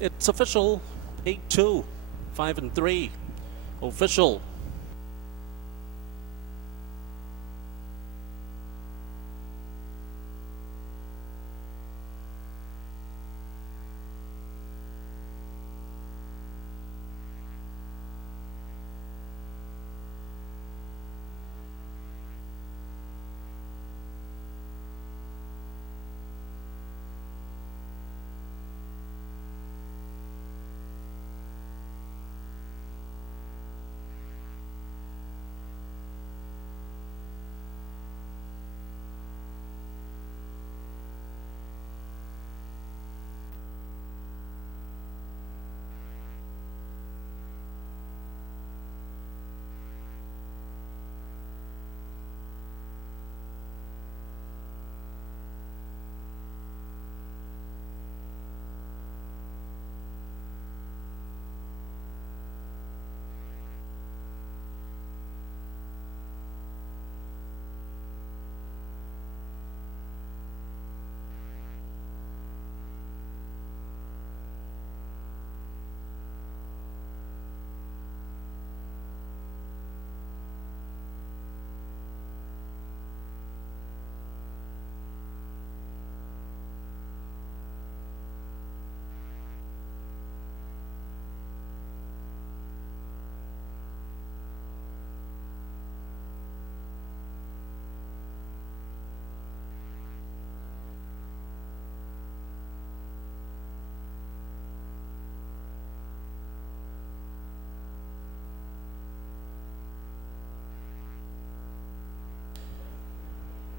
It's official. 8-2. 5 and 3. Official.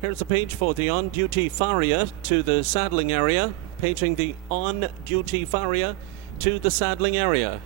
Here's a page for the on-duty farrier to the saddling area, paging the on-duty farrier to the saddling area.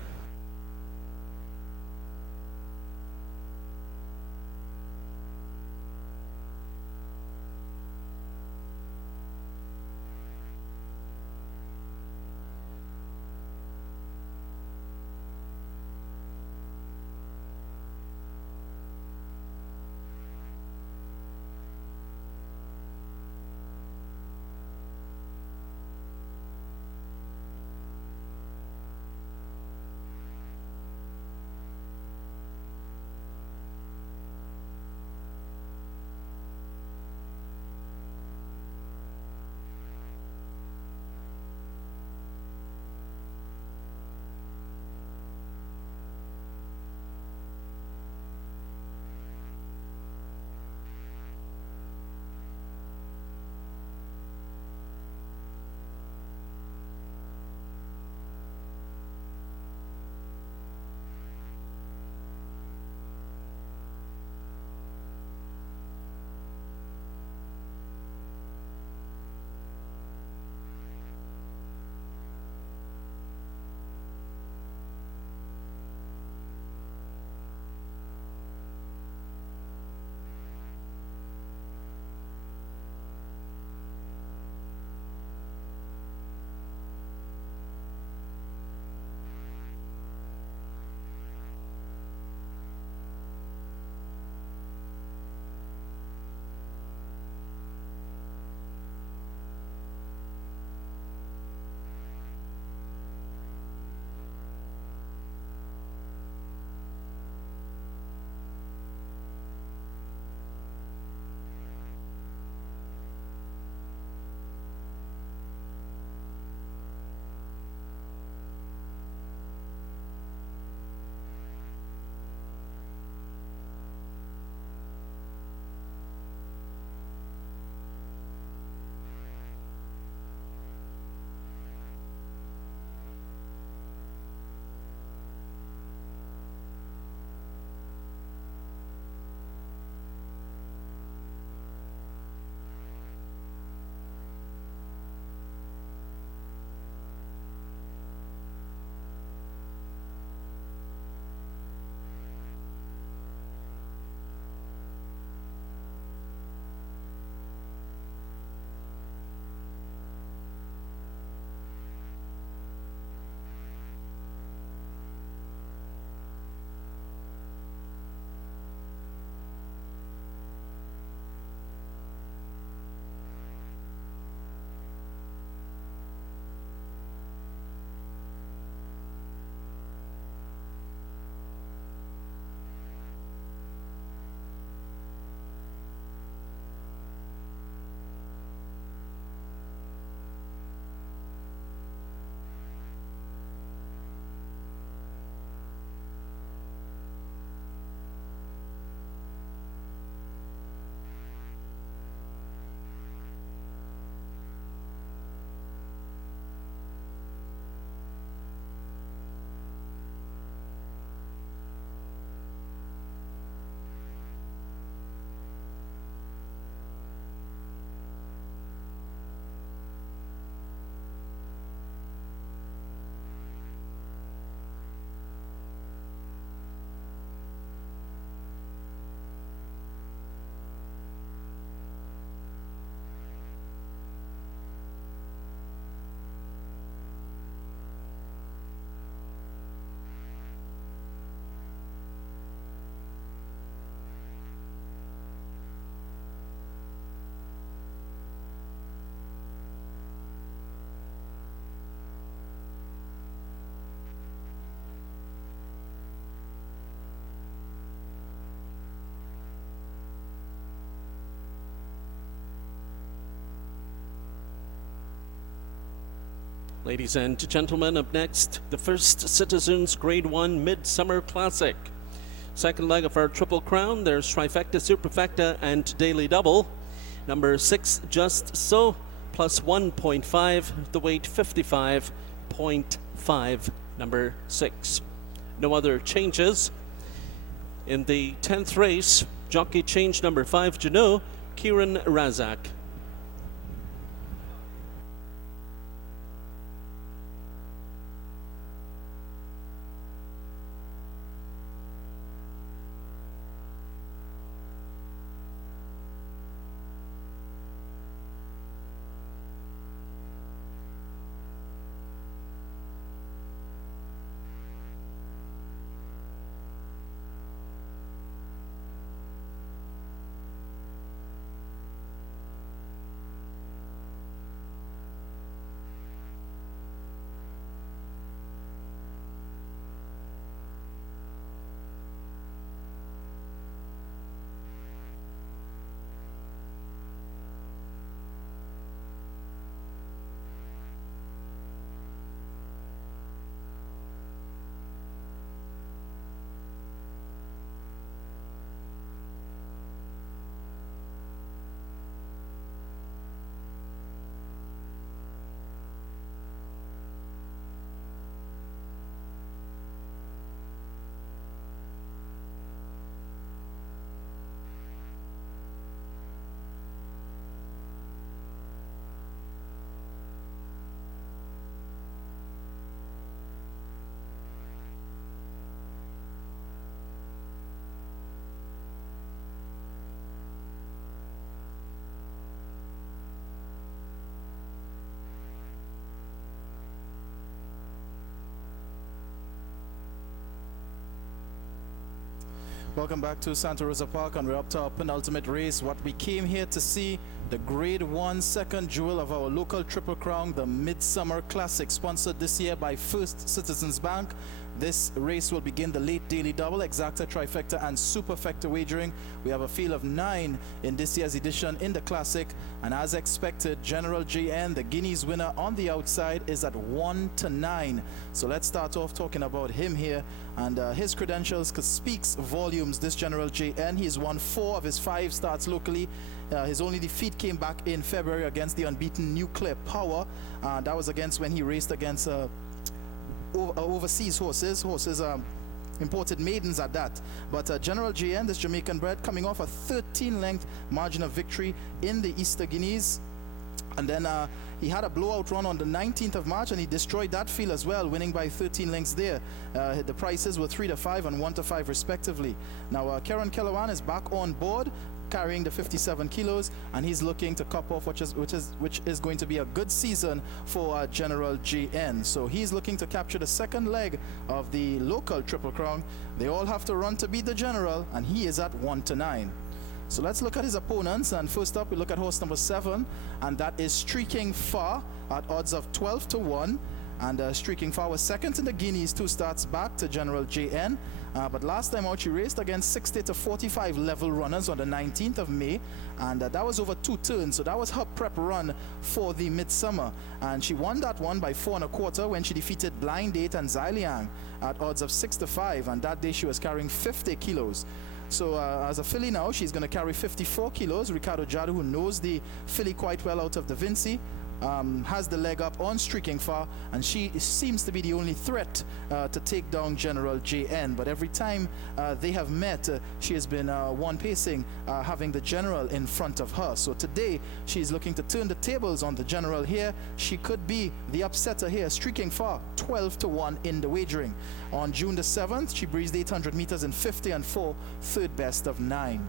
Ladies and gentlemen, up next, the First Citizens Grade 1 Midsummer Classic. Second leg of our Triple Crown, there's Trifecta, Superfecta, and Daily Double. Number 6, Just So, plus 1.5, the weight 55.5, number 6. No other changes. In the 10th race, jockey change number 5, Juno, Kieran Razak. Welcome back to Santa Rosa Park, and we're up to our penultimate race. What we came here to see, the Grade 1 second jewel of our local Triple Crown, the Midsummer Classic, sponsored this year by First Citizens Bank. This race will begin the late Daily Double, Exacta, Trifecta, and Superfecta wagering. We have a field of 9 in this year's edition in the Classic, and as expected, General JN, the Guineas winner on the outside, is at 1-9. So let's start off talking about him here, and his credentials speaks volumes. This General JN, he's won 4 of his 5 starts locally. His only defeat came back in February against the unbeaten Nuclear Power. That was against when he raced against overseas horses, imported maidens at that. But General JN, this Jamaican bred, coming off a 13-length margin of victory in the Easter Guineas. And then he had a blowout run on the 19th of March, and he destroyed that field as well, winning by 13 lengths there. The prices were 3-5 and 1-5 respectively. Now Karen Kellowan is back on board, carrying the 57 kilos, and he's looking to cop off which is going to be a good season for General JN. So he's looking to capture the second leg of the local Triple Crown. They all have to run to beat the General, and he is at 1-9. So let's look at his opponents, and first up we look at horse number 7, and that is Streaking Far at odds of 12-1. And Streaking Far was second in the Guineas 2 starts back to General JN. But last time out she raced against 60-45 level runners on the 19th of May, and that was over 2 turns, so that was her prep run for the Midsummer, and she won that one by 4 1/4 when she defeated Blind Date and Zyliang at odds of 6-5, and that day she was carrying 50 kilos. So as a filly now, she's going to carry 54 kilos. Ricardo Jadu, who knows the filly quite well out of Da Vinci, has the leg up on Streaking Far, and she seems to be the only threat to take down General JN. But every time they have met, she has been one pacing, having the General in front of her. So today she's looking to turn the tables on the General here. She could be the upsetter here. Streaking Far 12-1 in the wagering. On June the 7th, she breezed 800 meters in 50-4, third best of 9.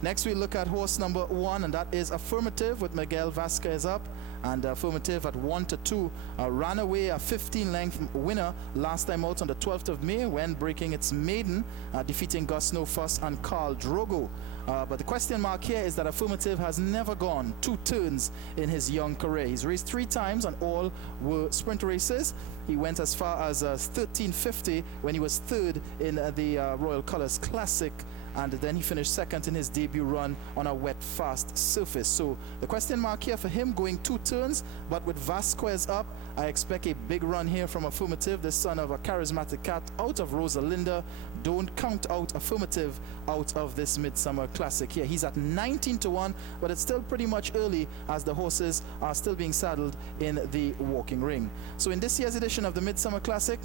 Next we look at horse number 1, and that is Affirmative with Miguel Vasquez up. And Affirmative at 1-2 ran away a 15-length winner last time out on the 12th of May when breaking its maiden, defeating Gus No Fuss and Carl Drogo. But the question mark here is that Affirmative has never gone 2 turns in his young career. He's raced 3 times, and all were sprint races. He went as far as 1350 when he was third in the Royal Colours Classic. and then he finished second in his debut run on a wet, fast surface. So the question mark here for him, going 2 turns, but with Vasquez up, I expect a big run here from Affirmative, the son of a charismatic cat out of Rosalinda. Don't count out Affirmative out of this Midsummer Classic here. He's at 19-1, but it's still pretty much early as the horses are still being saddled in the walking ring. So in this year's edition of the Midsummer Classic,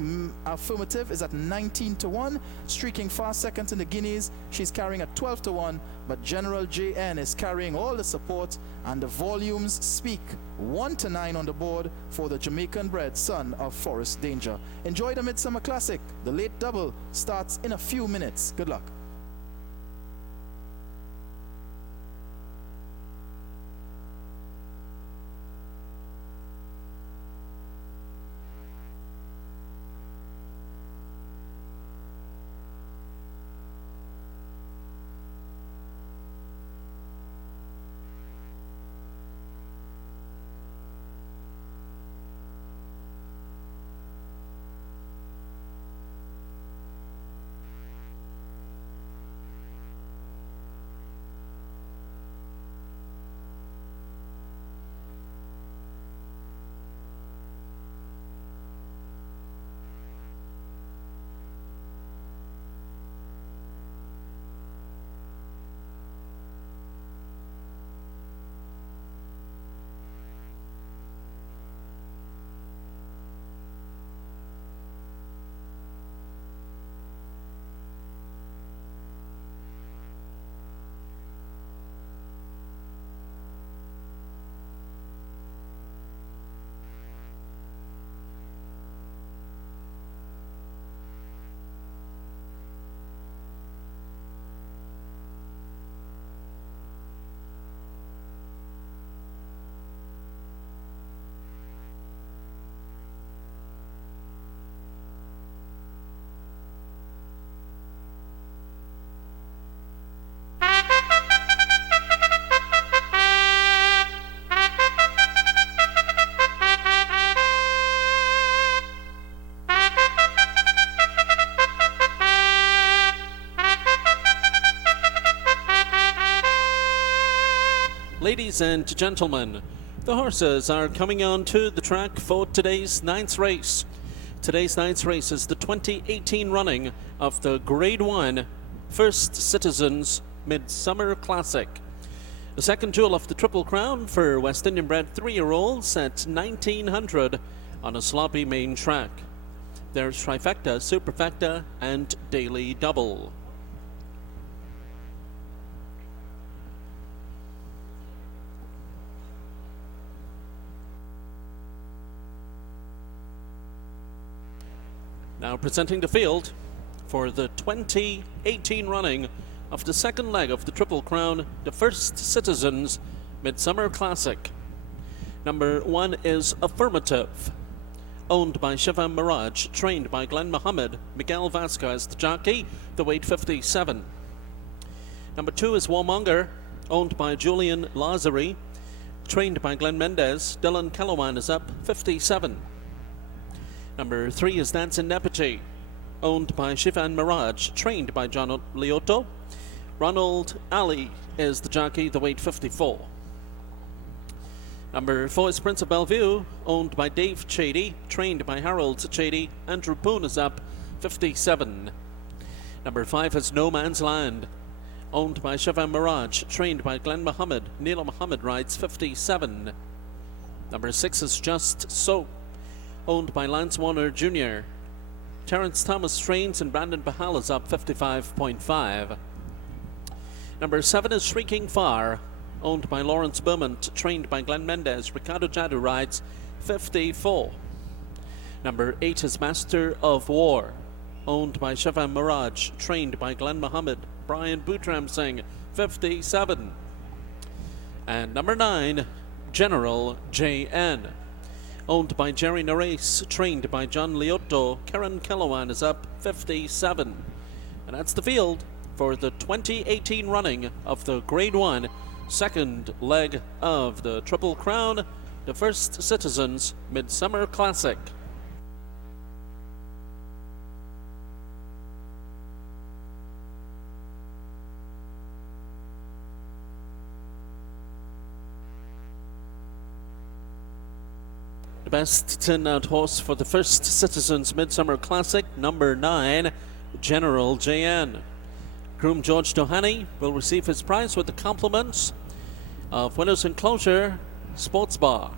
Affirmative is at 19-1, streaking fast second in the Guineas. She's carrying at 12-1, but General JN is carrying all the support, and the volumes speak. 1-9 on the board for the Jamaican-bred son of Forest Danger. Enjoy the Midsummer Classic. The late double starts in a few minutes. Good luck. Ladies and gentlemen, the horses are coming on to the track for today's ninth race. Today's ninth race is the 2018 running of the Grade 1 First Citizens Midsummer Classic. The second jewel of the Triple Crown for West Indian bred 3-year-olds at 1900 on a sloppy main track. There's Trifecta, Superfecta, and Daily Double. Now presenting the field for the 2018 running of the second leg of the Triple Crown, the First Citizens Midsummer Classic. Number 1 is Affirmative, owned by Shiva Mirage, trained by Glenn Mohammed, Miguel Vasquez, the jockey, the weight 57. Number 2 is Warmonger, owned by Julian Lazari, trained by Glenn Mendez. Dylan Kellowan is up, 57. Number 3 is Dancing Nepenthe, owned by Shivan Mirage, trained by John Lioto. Ronald Ali is the jockey, the weight 54. Number 4 is Prince of Bellevue, owned by Dave Chady, trained by Harold Chady. Andrew Poon is up, 57. Number 5 is No Man's Land, owned by Shivan Mirage, trained by Glenn Mohammed. Neela Mohammed rides, 57. Number 6 is Just So, owned by Lance Warner Jr. Terrence Thomas trains and Brandon Bahal is up, 55.5. Number 7 is Shrieking Far, owned by Lawrence Beaumont, trained by Glenn Mendez. Ricardo Jadu rides, 54. Number 8 is Master of War, owned by Shivan Mirage, trained by Glenn Mohammed. Brian Boutram Singh, 57. And number 9, General JN, owned by Jerry Nares, trained by John Lioto. Karen Kellowan is up, 57. And that's the field for the 2018 running of the Grade 1 second leg of the Triple Crown, the First Citizens Midsummer Classic. The best 10-out horse for the First Citizens Midsummer Classic, number 9, General JN. Groom George Doheny will receive his prize with the compliments of Winners Enclosure Sports Bar.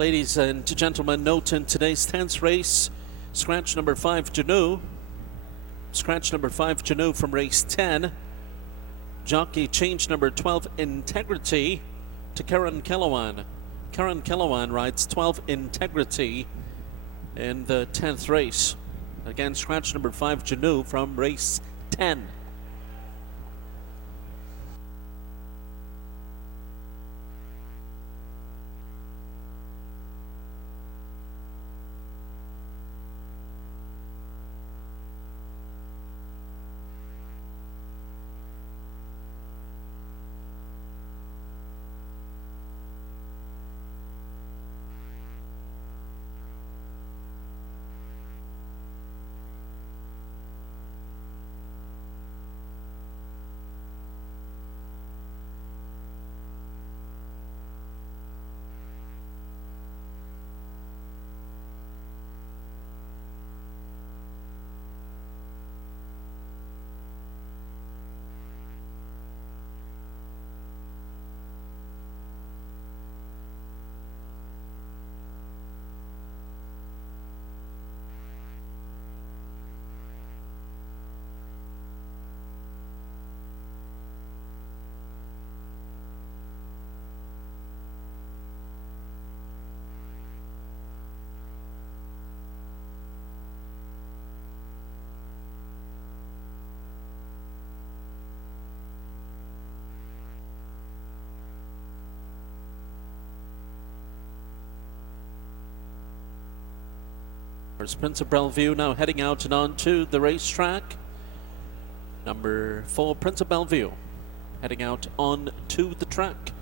Ladies and gentlemen, note in today's 10th race, scratch number 5, Janu. Scratch number 5, Janu from race 10. Jockey change number 12, Integrity, to Karen Kilowan. Karen Kilowan rides 12, Integrity, in the 10th race. Again, scratch number 5, Janu from race 10. There's Prince of Bellevue now heading out and on to the racetrack. Number 4, Prince of Bellevue, heading out on to the track.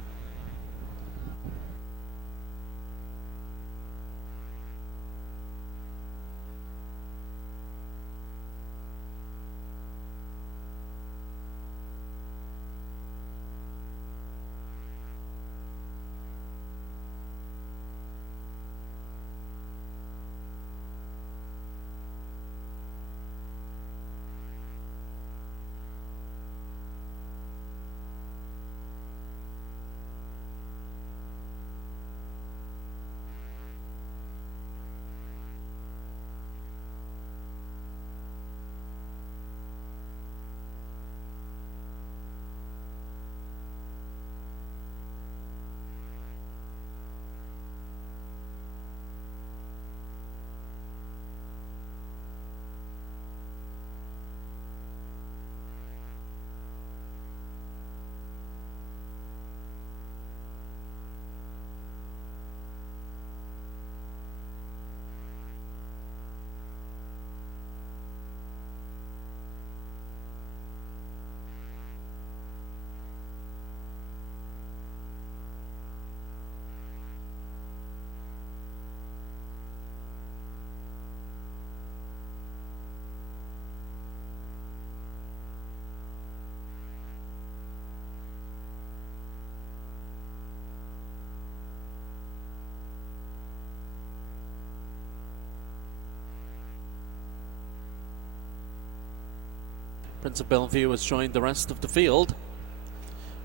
Prince of Bellevue has joined the rest of the field.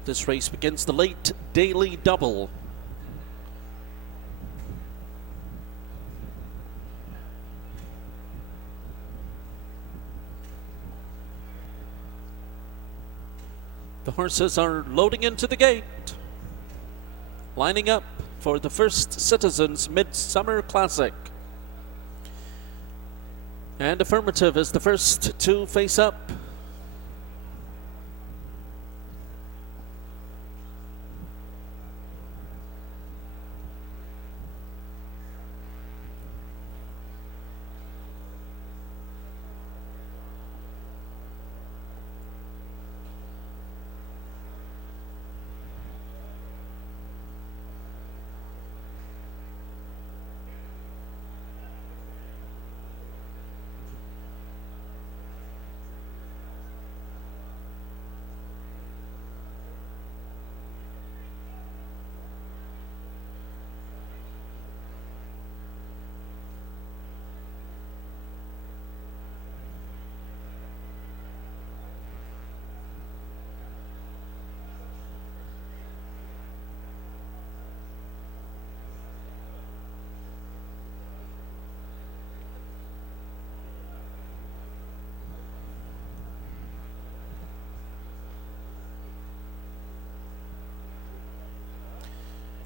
This race begins the late daily double. The horses are loading into the gate, lining up for the First Citizens Midsummer Classic. And Affirmative is the first to face up.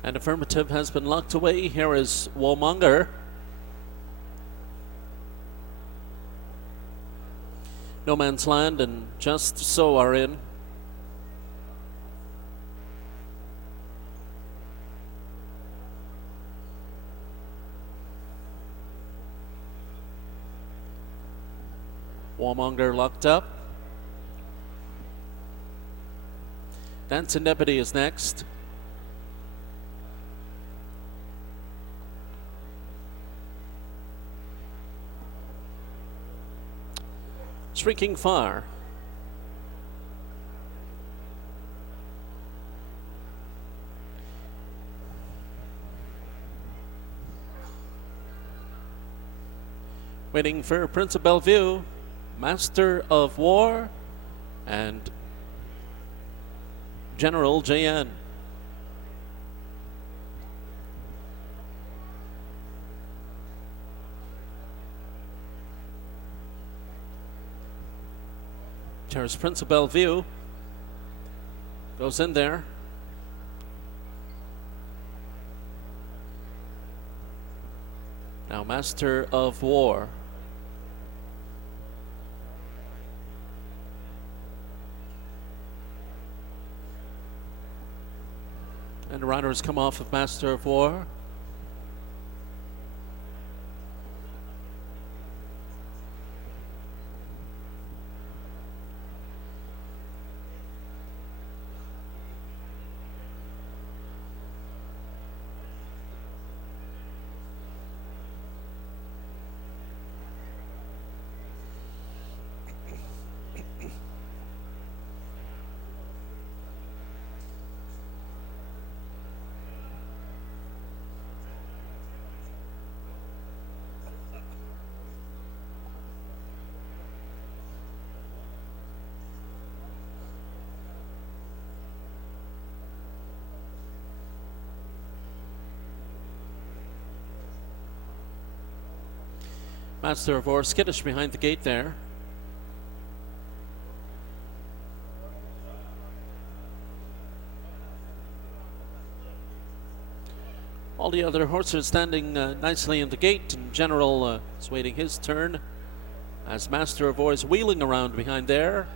And Affirmative has been locked away. Here is Warmonger. No Man's Land and Just So are in. Warmonger locked up. Dancing Deputy is next. Shrinking Fire. Waiting for Prince of Bellevue, Master of War, and General JN. There's Prince of Bellevue. Goes in there. Now Master of War. And the riders come off of Master of War. Master of War skittish behind the gate there. All the other horses standing nicely in the gate, and General is waiting his turn as Master of War is wheeling around behind there.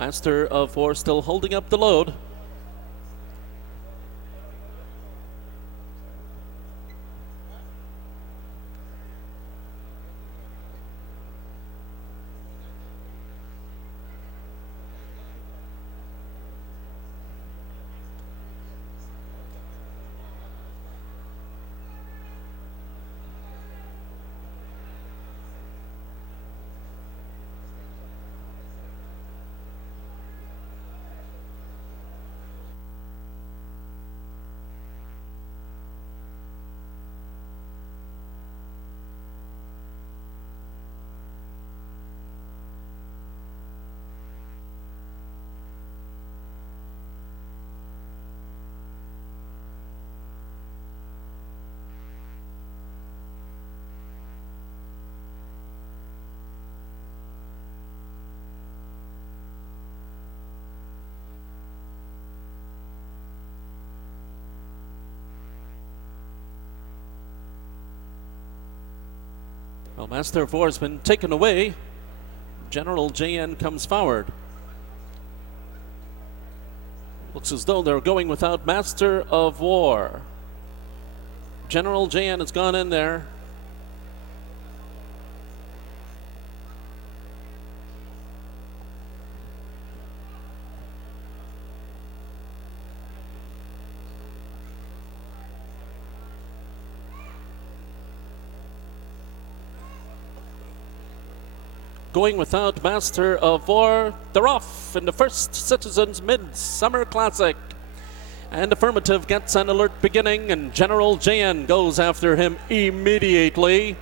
Master of War still holding up the load. Well, Master of War has been taken away. General JN comes forward. Looks as though they're going without Master of War. General JN has gone in there. Going without Master of War. They're off in the First Citizens Midsummer Classic. And Affirmative gets an alert beginning, and General JN goes after him immediately.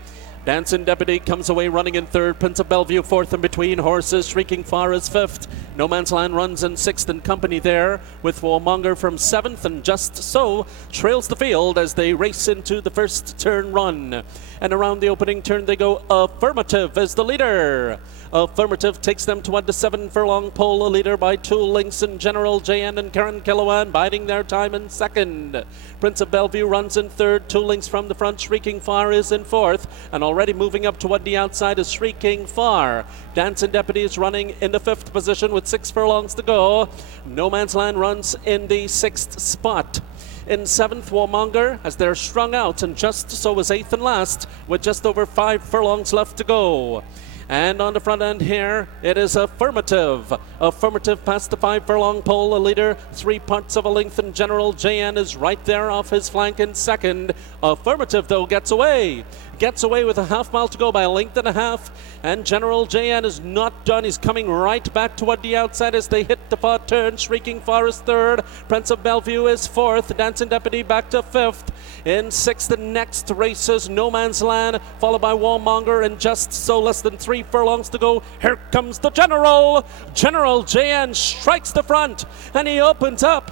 Dancing Deputy comes away running in third. Prince of Bellevue fourth in between horses. Shrieking Far is fifth. No Man's Land runs in sixth in company there, with Warmonger from seventh, and Just So trails the field as they race into the first turn run. And around the opening turn they go. Affirmative is the leader. Affirmative takes them to the 7 furlong pole, a leader by 2 lengths, and General JN and Karen Kilowan biding their time in second. Prince of Bellevue runs in third, 2 lengths from the front. Shrieking Far is in fourth, and already moving up toward the outside is Shrieking Far. Dancing Deputy is running in the 5th position with 6 furlongs to go. No Man's Land runs in the 6th spot. In 7th, Warmonger, as they're strung out, and Just So is 8th and last, with just over 5 furlongs left to go. And on the front end here, it is Affirmative. Affirmative past the 5 furlong pole, a leader 3 parts of a length, and General JN is right there off his flank in second. Affirmative, though, gets away. Gets away with a half mile to go by a length and a half, and General JN is not done. He's coming right back toward the outside as they hit the far turn. Shrieking Far is third. Prince of Bellevue is fourth. Dancing Deputy back to fifth. In sixth, the next races No Man's Land, followed by Warmonger, and Just So less than 3 furlongs to go. Here comes the General. General JN strikes the front, and he opens up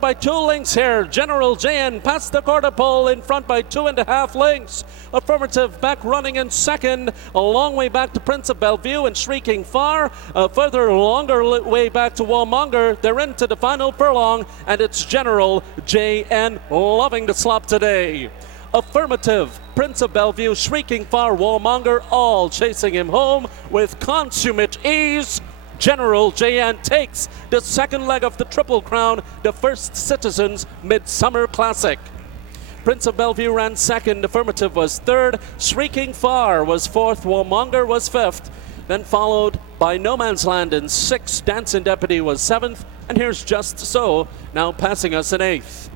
by 2 lengths here. General JN past the quarter pole in front by 2.5 lengths. Affirmative back running in second, a long way back to Prince of Bellevue and Shrieking Far, a further longer way back to Warmonger. They're into the final furlong, and it's General JN loving the slop today. Affirmative, Prince of Bellevue, Shrieking Far, Warmonger, all chasing him home with consummate ease. General JN takes the second leg of the Triple Crown, the First Citizens Midsummer Classic. Prince of Bellevue ran second, Affirmative was third, Shrieking Far was fourth, Warmonger was fifth, then followed by No Man's Land in sixth, Dancing Deputy was seventh, and here's Just So now passing us in eighth.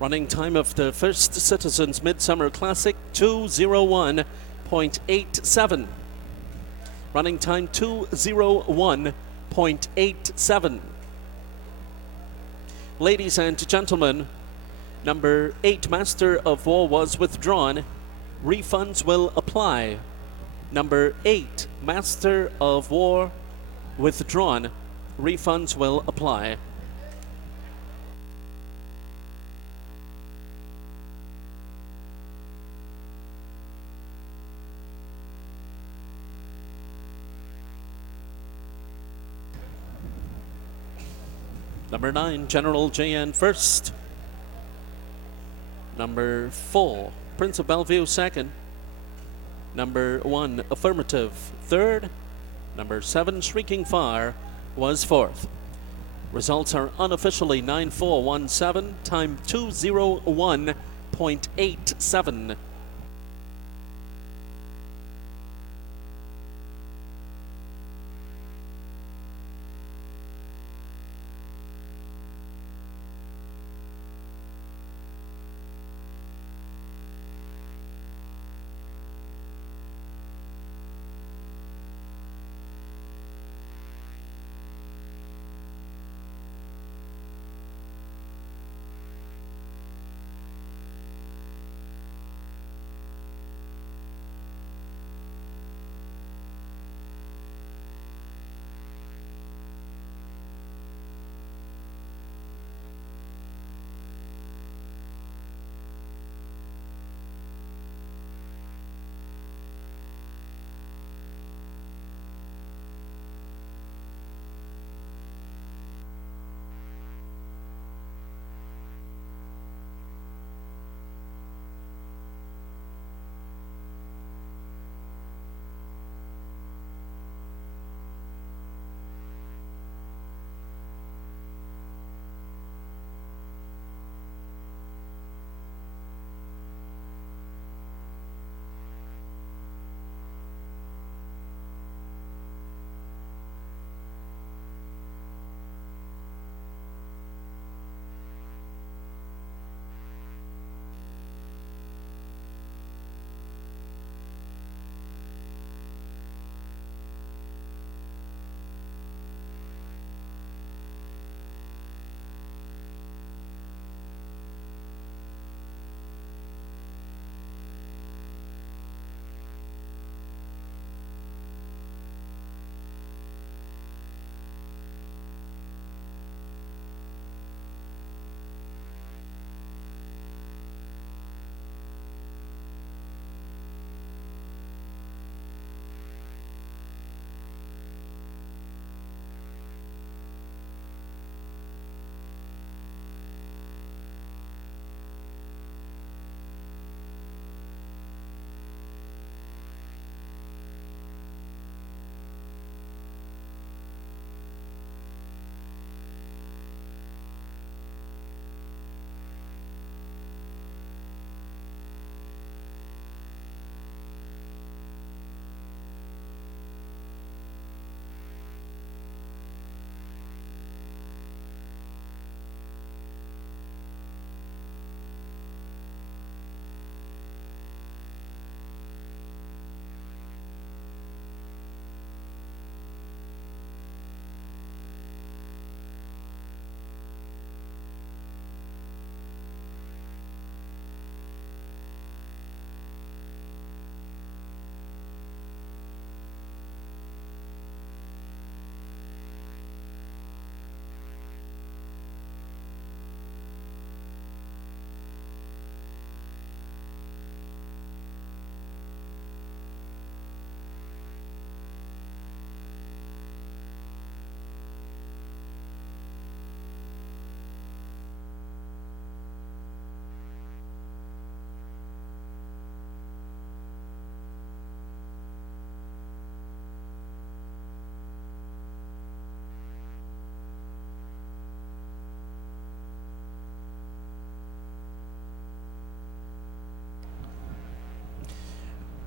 Running time of the First Citizens Midsummer Classic, 2:01.87. Running time 2:01.87. Ladies and gentlemen, number 8 Master of War was withdrawn. Refunds will apply. Number 8, Master of War, withdrawn. Refunds will apply. Number 9, General JN first. Number 4, Prince of Bellevue second. Number 1, Affirmative third. Number 7, Shrieking Fire was fourth. Results are unofficially 9417, time 201.87.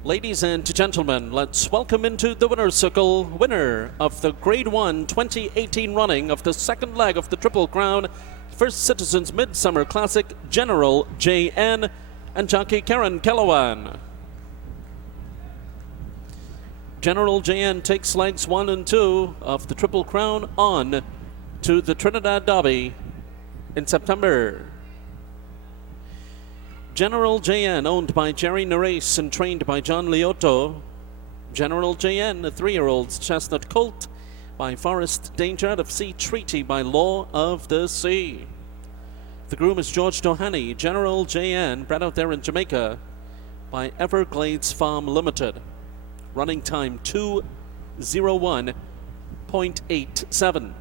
Ladies and gentlemen, let's welcome into the winner's circle winner of the Grade 1 2018 running of the second leg of the Triple Crown First Citizens Midsummer Classic, General JN and jockey Karen Kellawan. General JN takes legs 1 and 2 of the Triple Crown on to the Trinidad Derby in September. General JN, owned by Jerry Nares and trained by John Liotto. General JN, a 3-year-old chestnut colt by Forest Danger out of Sea Treaty by Law of the Sea. The groom is George Doheny, General JN, bred out there in Jamaica by Everglades Farm Limited. Running time 2:01.87.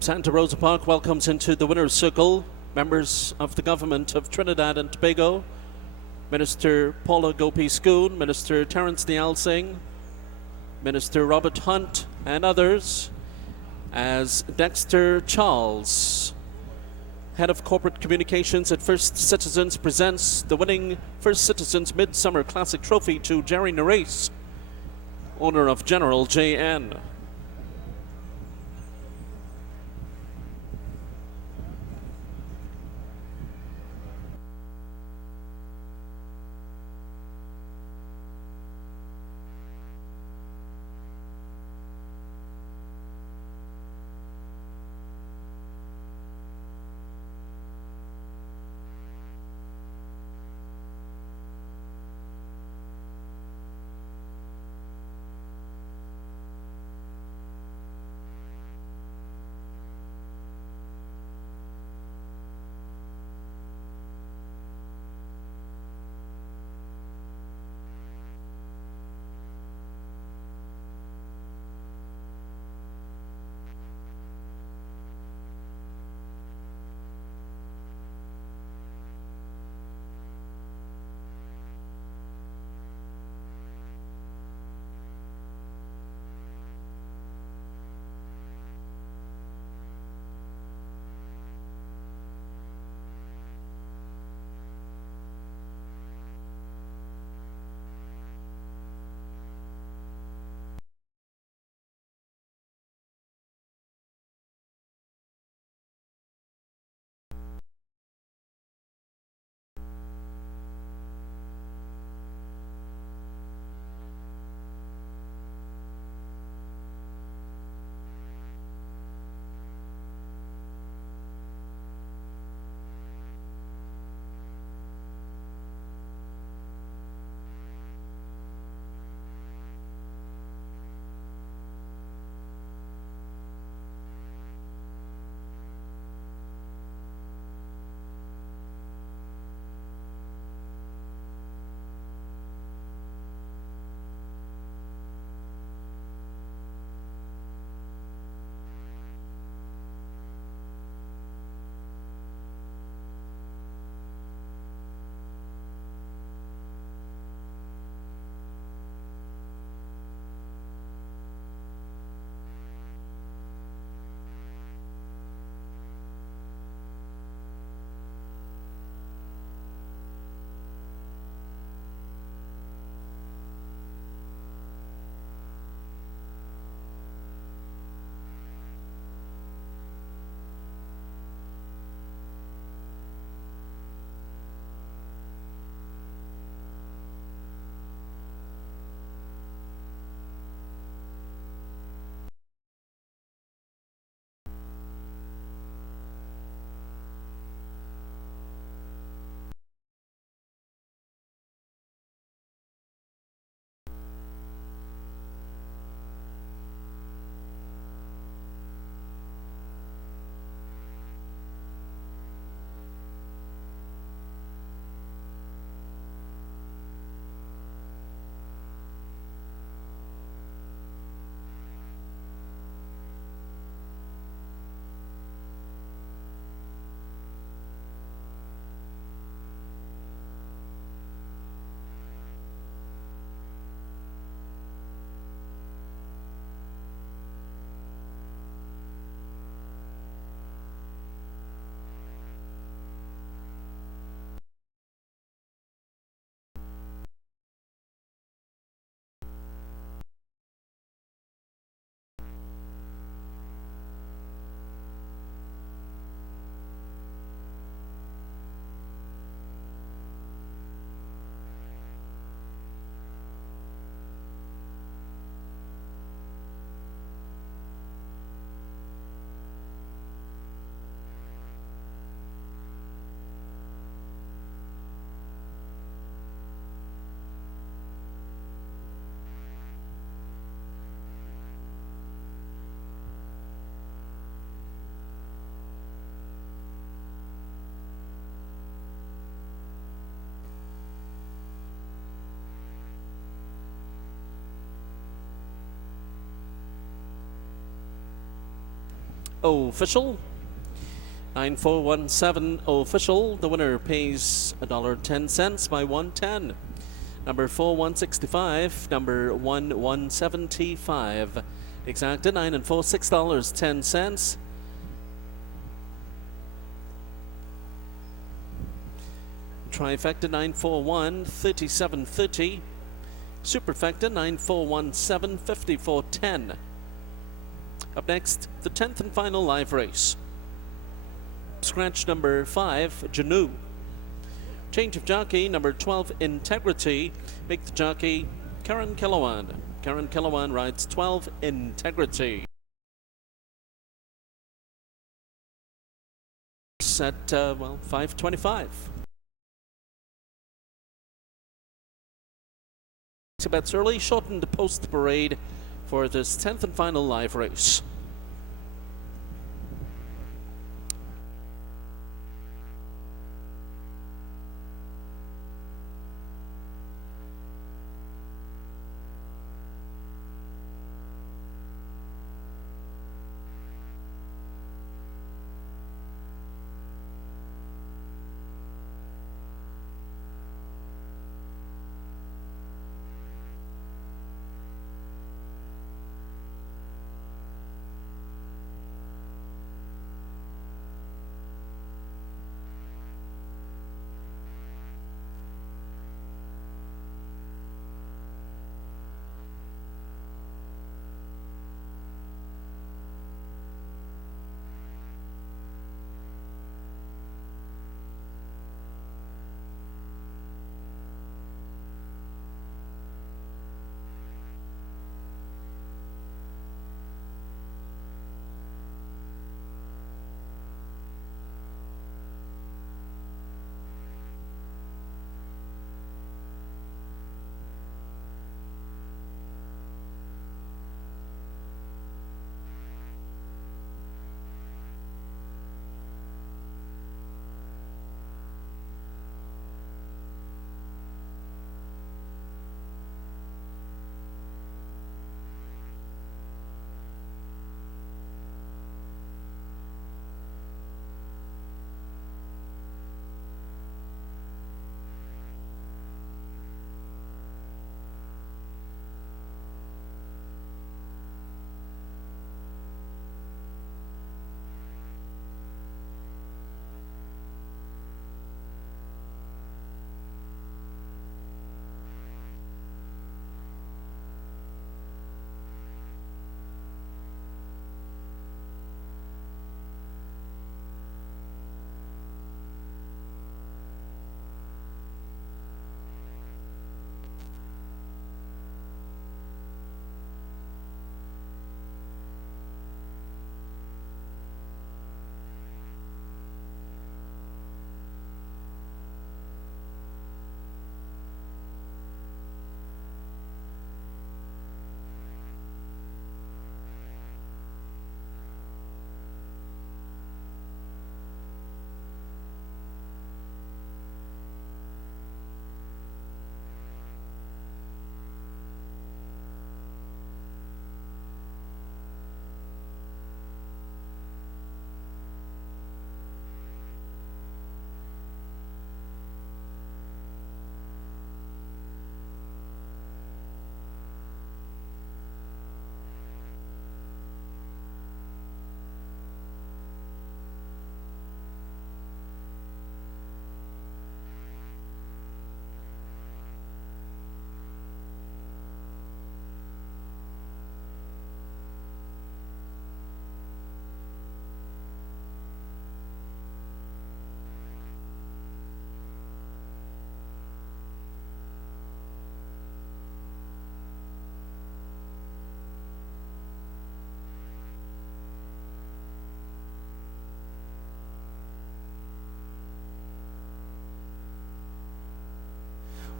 Santa Rosa Park welcomes into the winner's circle members of the government of Trinidad and Tobago, Minister Paula Gopi-Schoon, Minister Terence Niall Singh, Minister Robert Hunt, and others, as Dexter Charles, Head of Corporate Communications at First Citizens, presents the winning First Citizens Midsummer Classic Trophy to Jerry Nares, owner of General JN. official. 9417 official. The winner pays $1.10 by 110. Number 4165, number 1175. Exacta 9 and 4, $6.10. Trifecta 941, 3730. Superfecta 9417, 5410. Up next, the 10th and final live race. Scratch number 5, Janu. Change of jockey, number 12, Integrity. Make the jockey Karen Kilowan. Karen Kilowan rides 12, Integrity. At, 5:25. Bets early, shortened post parade for this 10th and final live race.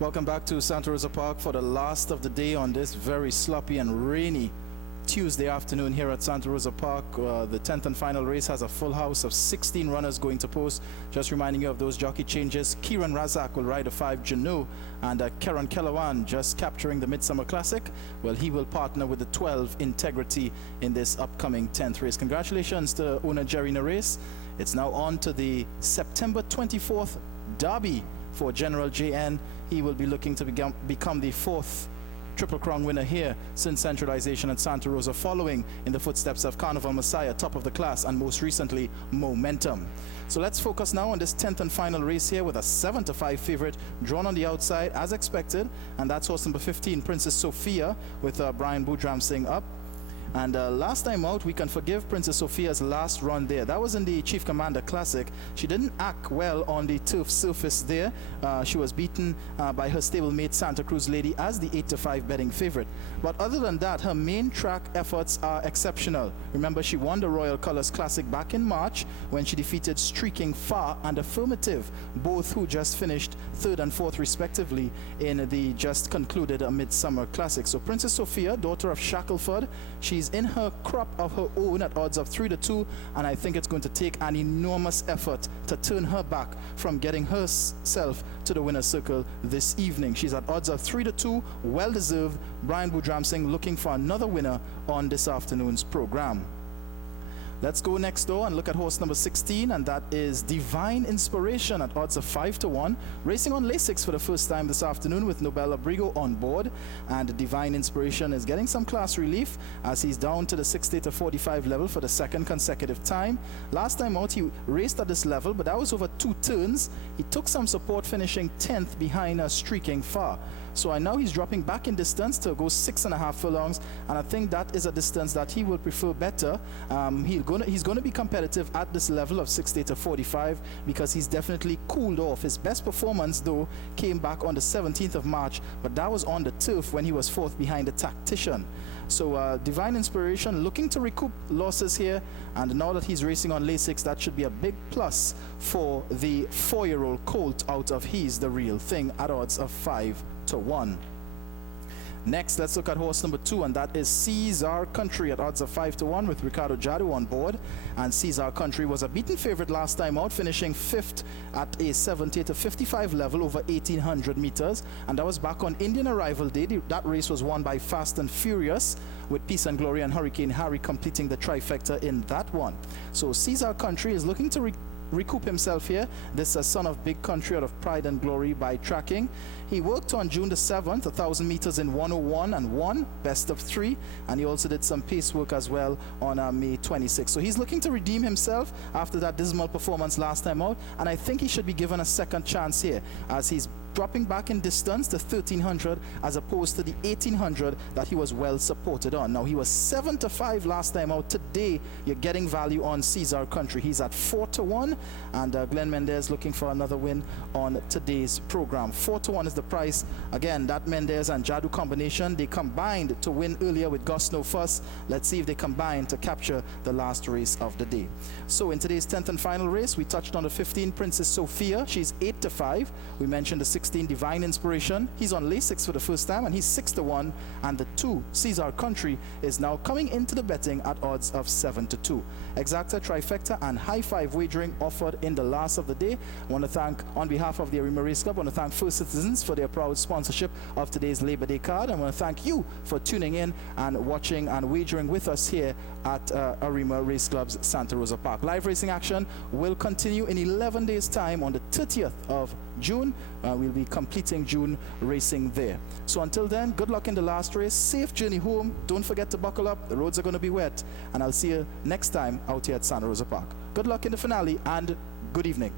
Welcome back to Santa Rosa Park for the last of the day on this very sloppy and rainy Tuesday afternoon here at Santa Rosa Park. The 10th and final race has a full house of 16 runners going to post. Just reminding you of those jockey changes. Kieran Razak will ride a 5 Juno, and Karen Kellawan just capturing the Midsummer Classic. Well, he will partner with the 12 Integrity in this upcoming 10th race. Congratulations to owner Jerry Nares. It's now on to the September 24th Derby for General JN. He will be looking to become the 4th Triple Crown winner here since centralization at Santa Rosa, following in the footsteps of Carnival Messiah, top of the class, and most recently Momentum. So let's focus now on this 10th and final race here with a 7-5 favorite drawn on the outside as expected, and that's horse number 15, Princess Sophia, with Brian Boudram Singh up. And last time out, we can forgive Princess Sophia's last run there. That was in the Chief Commander Classic. She didn't act well on the turf surface there. She was beaten by her stablemate Santa Cruz Lady as the 8-5 betting favorite. But other than that, her main track efforts are exceptional. Remember, she won the Royal Colors Classic back in March when she defeated Streaking Far and Affirmative, both who just finished 3rd and 4th respectively in the just concluded Midsummer Classic. So Princess Sophia, daughter of Shackleford, she's in her crop of her own at odds of 3-2, and I think it's going to take an enormous effort to turn her back from getting herself to the winner's circle this evening. She's at odds of 3-2, well deserved. Brian Boudram Singh looking for another winner on this afternoon's program. Let's go next door and look at horse number 16, and that is Divine Inspiration at odds of 5-1. Racing on Lasix for the first time this afternoon with Nobel Abrigo on board. And Divine Inspiration is getting some class relief as he's down to the 60-45 level for the second consecutive time. Last time out, he raced at this level, but that was over 2 turns. He took some support, finishing 10th behind Streaking Far. So now he's dropping back in distance to go 6.5 furlongs, and I think that is a distance that he will prefer better. He's going to be competitive at this level of 60-45 because he's definitely cooled off. His best performance, though, came back on the 17th of March, but that was on the turf when he was 4th behind the Tactician. So Divine Inspiration looking to recoup losses here, and now that he's racing on Lasix, that should be a big plus for the 4-year-old colt out of He's the Real Thing at odds of 5-1. Next, let's look at horse number 2, and that is Caesar Country at odds of 5-1 with Ricardo Jadu on board. And Caesar Country was a beaten favorite last time out, finishing 5th at a 70-55 level over 1,800 meters. And that was back on Indian Arrival Day. That race was won by Fast and Furious, with Peace and Glory and Hurricane Harry completing the trifecta in that one. So Caesar Country is looking to recoup himself here. This son of Big Country out of Pride and Glory by tracking. He worked on June the 7th, 1,000 meters in 1:01 and won, best of 3. And he also did some pace work as well on May 26th. So he's looking to redeem himself after that dismal performance last time out. And I think he should be given a second chance here, as he's dropping back in distance to 1,300 as opposed to the 1,800 that he was well supported on. Now, he was 7-5 last time out. Today, you're getting value on Caesar Country. He's at 4-1, and Glenn Mendez looking for another win on today's program. 4-1 is the price. Again, that Mendez and Jadu combination, they combined to win earlier with Gus No Fuss. Let's see if they combine to capture the last race of the day. So in today's 10th and final race, we touched on the 15 Princess Sophia. She's 8-5. We mentioned the 16 Divine Inspiration. He's on Lasix for the first time, and he's 6-1. And the 2 Caesar Country is now coming into the betting at odds of 7-2. Exacta, trifecta, and high five wagering offered in the last of the day. I want to thank, on behalf of the Arima Race Club, I want to thank First Citizens for their proud sponsorship of today's Labor Day card. I want to thank you for tuning in and watching and wagering with us here at Arima Race Club's Santa Rosa Park. Live racing action will continue in 11 days' time on the 30th of June. We'll be completing June racing there. So until then, good luck in the last race. Safe journey home. Don't forget to buckle up. The roads are going to be wet. And I'll see you next time out here at Santa Rosa Park. Good luck in the finale, and good evening.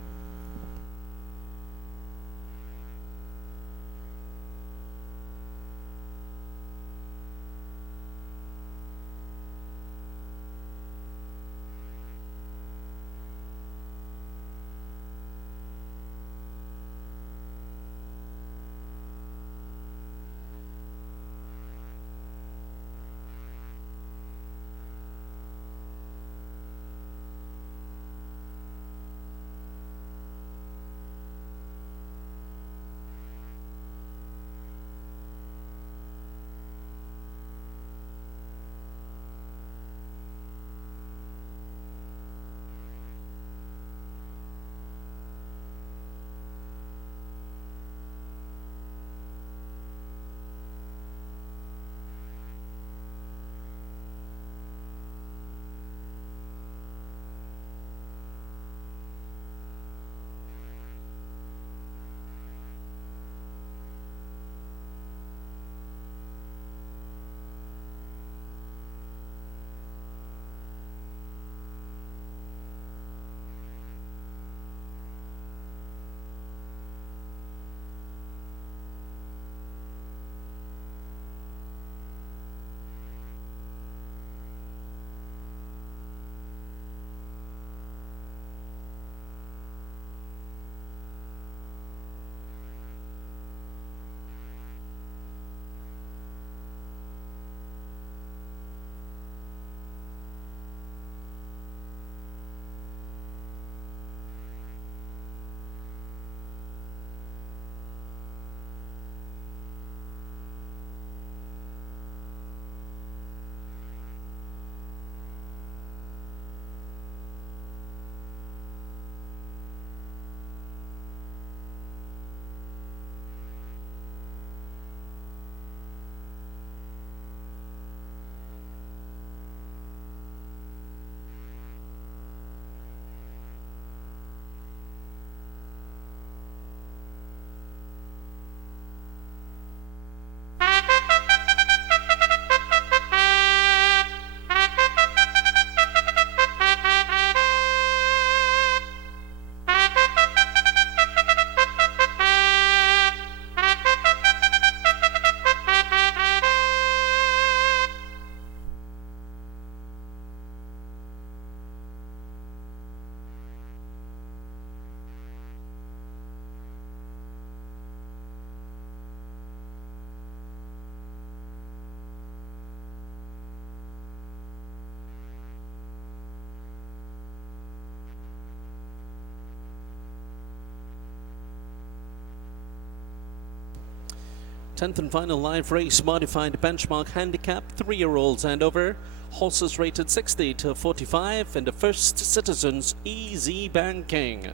10th and final live race, modified benchmark handicap, 3-year-olds and over. Horses rated 60 to 45, and the First Citizens Easy Banking.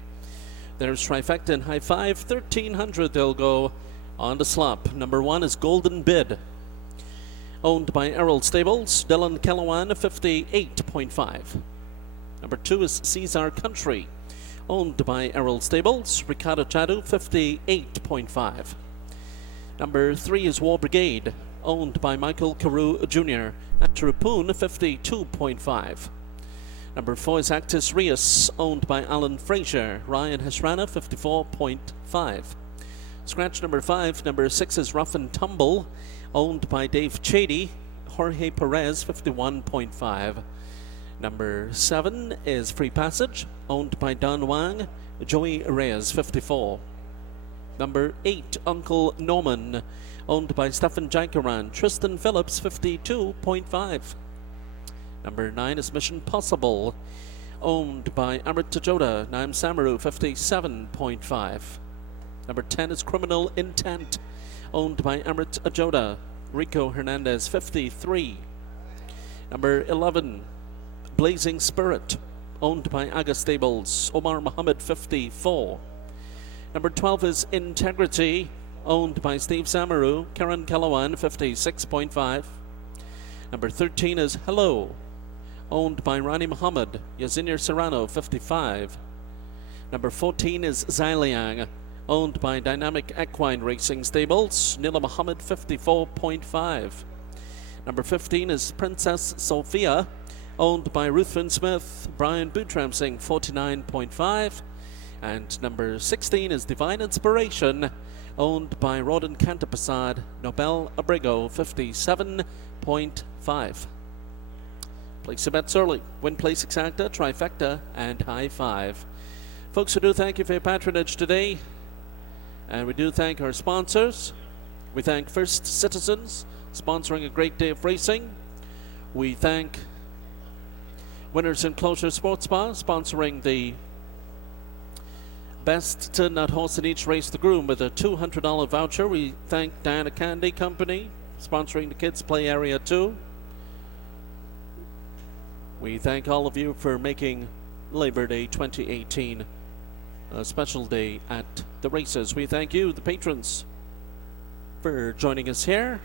There's trifecta and high five, 1300 they'll go on the slop. Number 1 is Golden Bid, owned by Errol Stables. Dylan Kellowan, 58.5. Number 2 is Caesar Country, owned by Errol Stables. Ricardo Chadu, 58.5. Number 3 is War Brigade, owned by Michael Carew Jr. at Rupoon, 52.5. Number 4 is Actus Reus, owned by Alan Fraser. Ryan Hasrana, 54.5. Scratch number 5. Number 6 is Rough and Tumble, owned by Dave Chady. Jorge Perez, 51.5. Number 7 is Free Passage, owned by Don Wang. Joey Reyes, 54. Number 8, Uncle Norman, owned by Stefan Jankaran. Tristan Phillips, 52.5. Number 9 is Mission Possible, owned by Amrit Tajota. Naim Samaru, 57.5. Number 10 is Criminal Intent, owned by Amrit Ajota. Rico Hernandez, 53. Number 11, Blazing Spirit, owned by Aga Stables. Omar Muhammad, 54. Number 12 is Integrity, owned by Steve Samaru. Karen Kellowan, 56.5. Number 13 is Hello, owned by Rani Muhammad. Yazinir Serrano, 55. Number 14 is Zyliang, owned by Dynamic Equine Racing Stables. Nila Muhammad, 54.5. Number 15 is Princess Sophia, owned by Ruthven Smith. Brian Bootramsing, 49.5. And number 16 is Divine Inspiration, owned by Rodin Cantapasad. Nobel Abrigo, 57.5. Place your bets early. Win, place exacta, trifecta, and high five. Folks, we do thank you for your patronage today. And we do thank our sponsors. We thank First Citizens, sponsoring a great day of racing. We thank Winners Enclosure Sports Spa, sponsoring the best turnout horse in each race, the groom, with a $200 voucher. We thank Diana Candy Company, sponsoring the kids' play area too. We thank all of you for making Labor Day 2018 a special day at the races. We thank you, the patrons, for joining us here.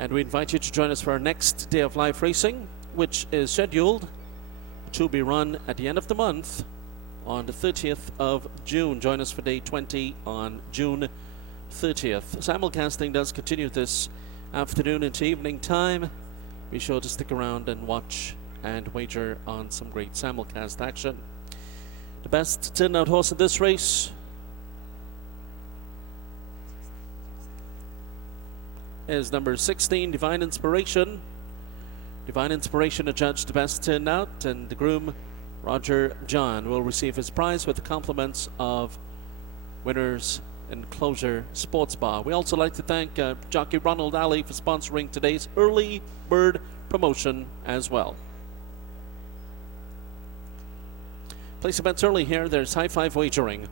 And we invite you to join us for our next day of live racing, which is scheduled to be run at the end of the month on the 30th of June. Join us for day 20 on June 30th. Simulcasting does continue this afternoon into evening time. Be sure to stick around and watch and wager on some great simulcast action. The best turnout horse in this race is number 16, Divine Inspiration. Divine Inspiration adjudged the best turnout, and the groom, Roger John, will receive his prize with the compliments of Winners Enclosure Sports Bar. We also like to thank jockey Ronald Ali for sponsoring today's early bird promotion as well. Place your bets early here. There's high five wagering.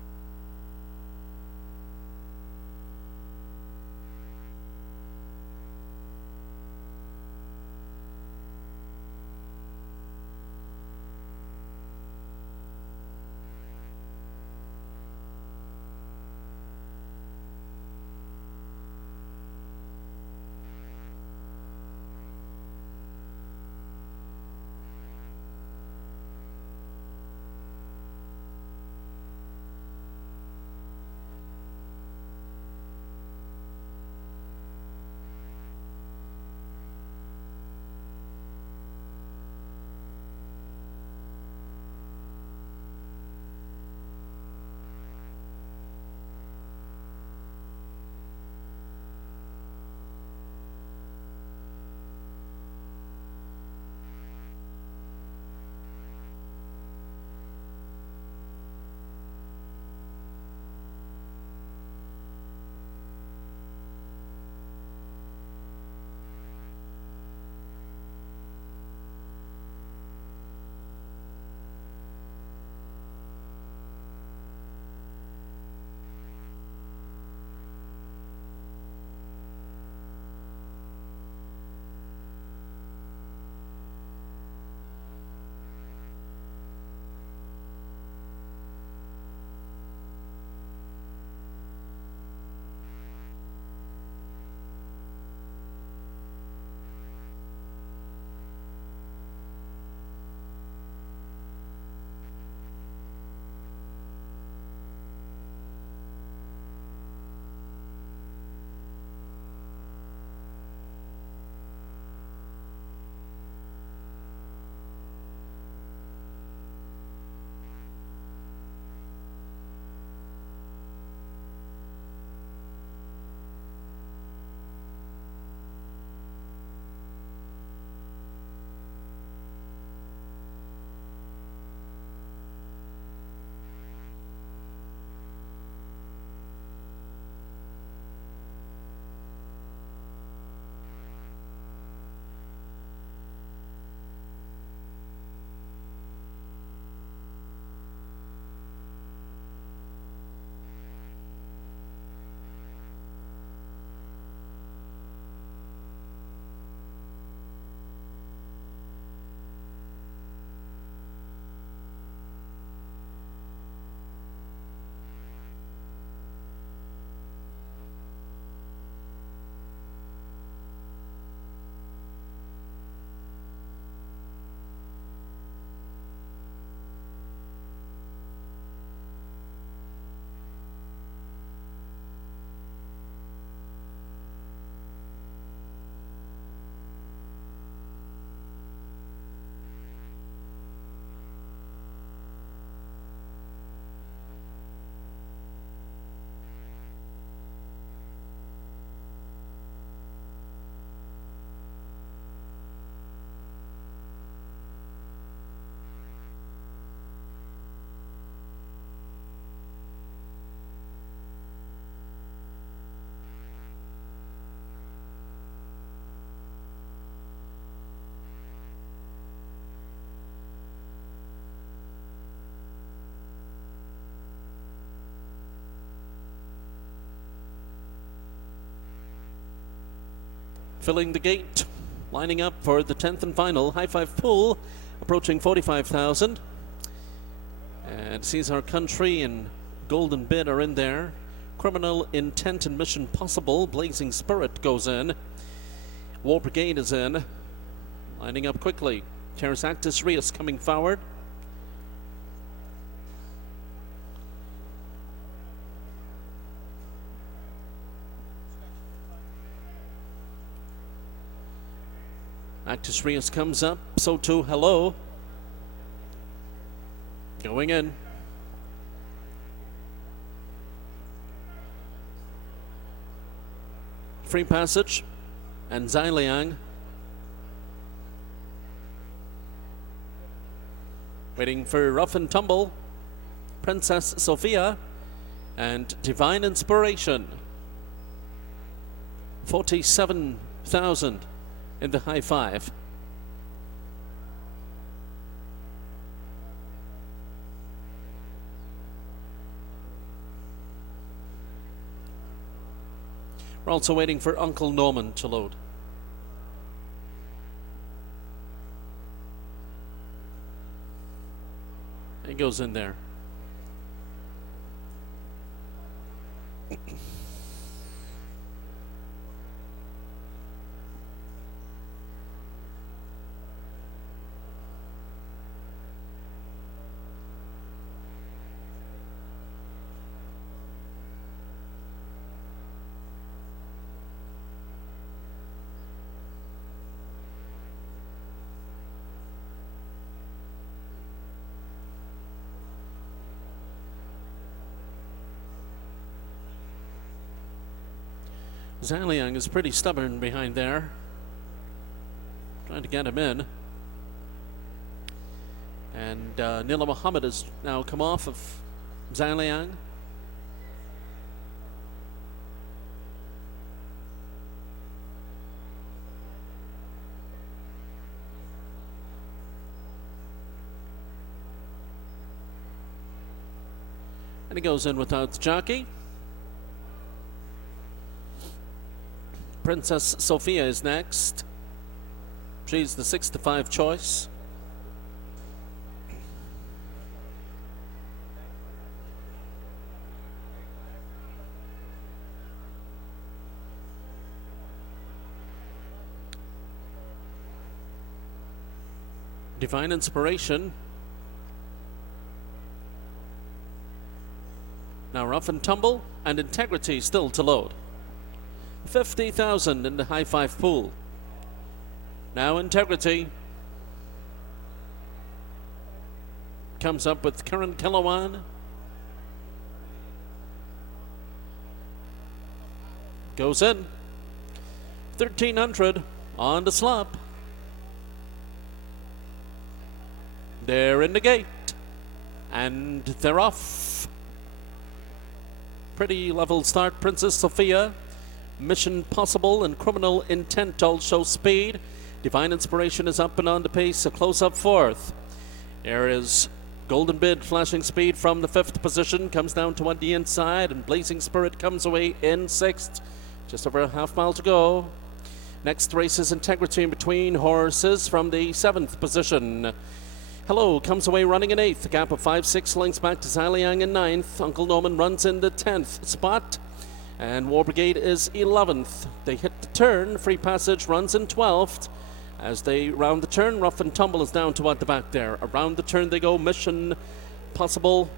filling the gate, lining up for the 10th and final high five pool, approaching 45,000. And Sees Our Country and Golden Bid are in there. Criminal Intent and Mission Possible, Blazing Spirit goes in. War Brigade is in, lining up quickly. Terrace Actus Reus coming forward. Actus Reus comes up, so too Hello. Going in. Free Passage and Xiliang. Waiting for Rough and Tumble, Princess Sophia, and Divine Inspiration. 47,000 in the high five. We're also waiting for Uncle Norman to load. He goes in there. Xiliang is pretty stubborn behind there, trying to get him in. And Nila Muhammad has now come off of Xiliang. And he goes in without the jockey. Princess Sophia is next. She's the 6-5 choice. Divine Inspiration. Now Rough and Tumble and Integrity still to load. 50,000 in the high five pool. Now Integrity comes up with Karen Kilowan. Goes in. 1,300 on the slop. They're in the gate. And they're off. Pretty level start. Princess Sophia, Mission Possible, and Criminal Intent all show speed. Divine Inspiration is up and on the pace, a close-up fourth. There is Golden Bid flashing speed from the 5th position, comes down to on the inside, and Blazing Spirit comes away in 6th. Just over a half mile to go. Next race is Integrity in between horses from the 7th position. Hello comes away running in 8th, a gap of 5-6 lengths back to Xiliang in 9th. Uncle Norman runs in the 10th spot. And War Brigade is 11th. They hit the turn. Free Passage runs in 12th. As they round the turn, Rough and Tumble is down to at the back there. Around the turn they go. Mission Possible.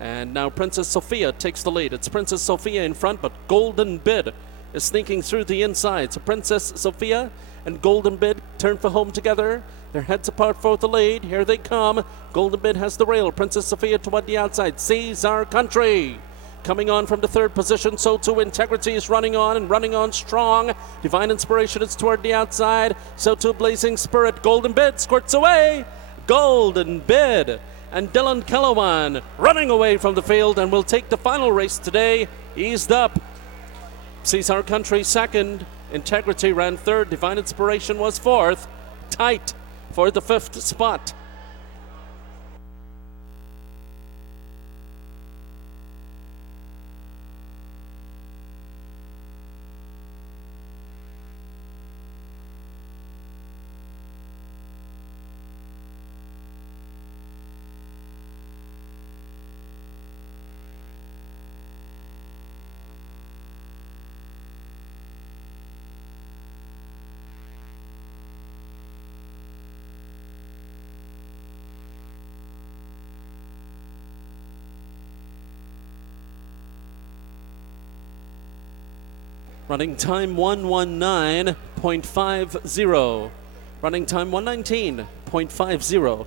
And now Princess Sophia takes the lead. It's Princess Sophia in front, but Golden Bid is sneaking through the inside. So Princess Sophia and Golden Bid turn for home together. Their heads apart for the lead. Here they come. Golden Bid has the rail. Princess Sophia toward the outside. Sees Our Country coming on from the 3rd position, so too Integrity is running on and running on strong. Divine Inspiration is toward the outside, so too Blazing Spirit. Golden Bid squirts away. Golden Bid and Dylan Kilowan running away from the field and will take the final race today. Eased up. Sees Our Country 2nd. Integrity ran 3rd. Divine Inspiration was 4th. Tight for the 5th spot. Running time 119.50. Running time 119.50.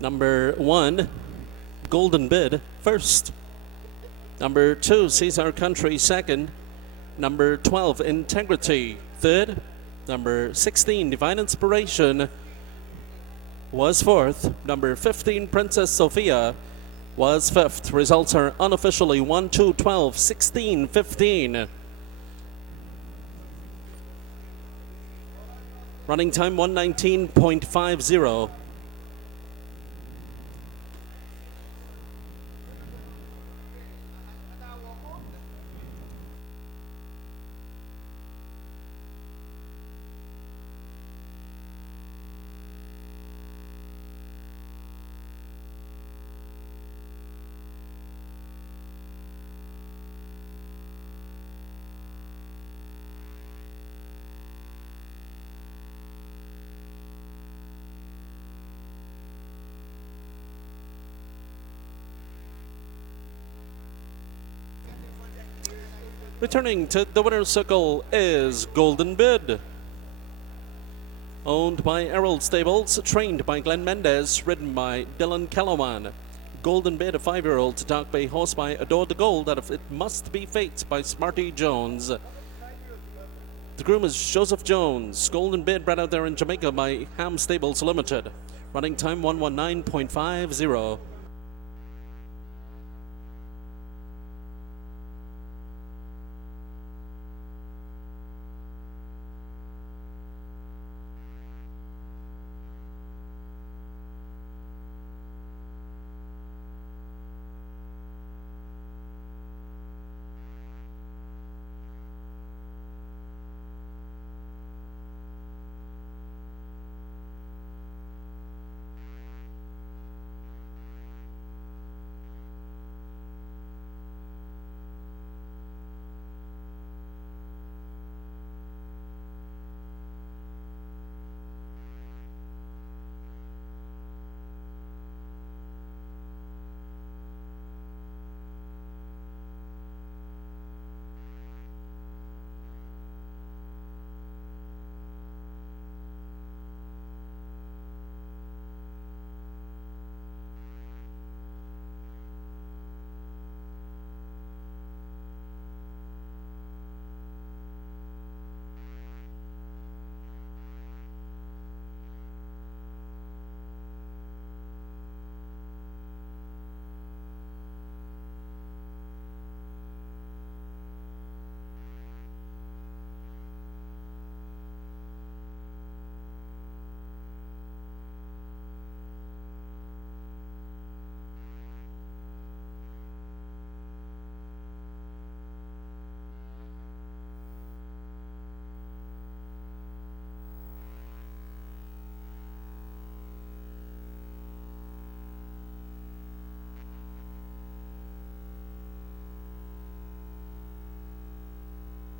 Number 1, Golden Bid, first. Number 2, Sees Our Country, second. Number 12, Integrity, third. Number 16, Divine Inspiration, was fourth. Number 15, Princess Sophia, was fifth. Results are unofficially 1, 2, 12, 16, 15. Running time 119.50. Returning to the winner's circle is Golden Bid. Owned by Errol Stables, trained by Glenn Mendez, ridden by Dylan Kellerman. Golden Bid, a 5-year-old Dark Bay horse by Adore the Gold out of It Must Be Fate by Smarty Jones. The groom is Joseph Jones. Golden Bid bred out there in Jamaica by Ham Stables Limited. Running time 119.50.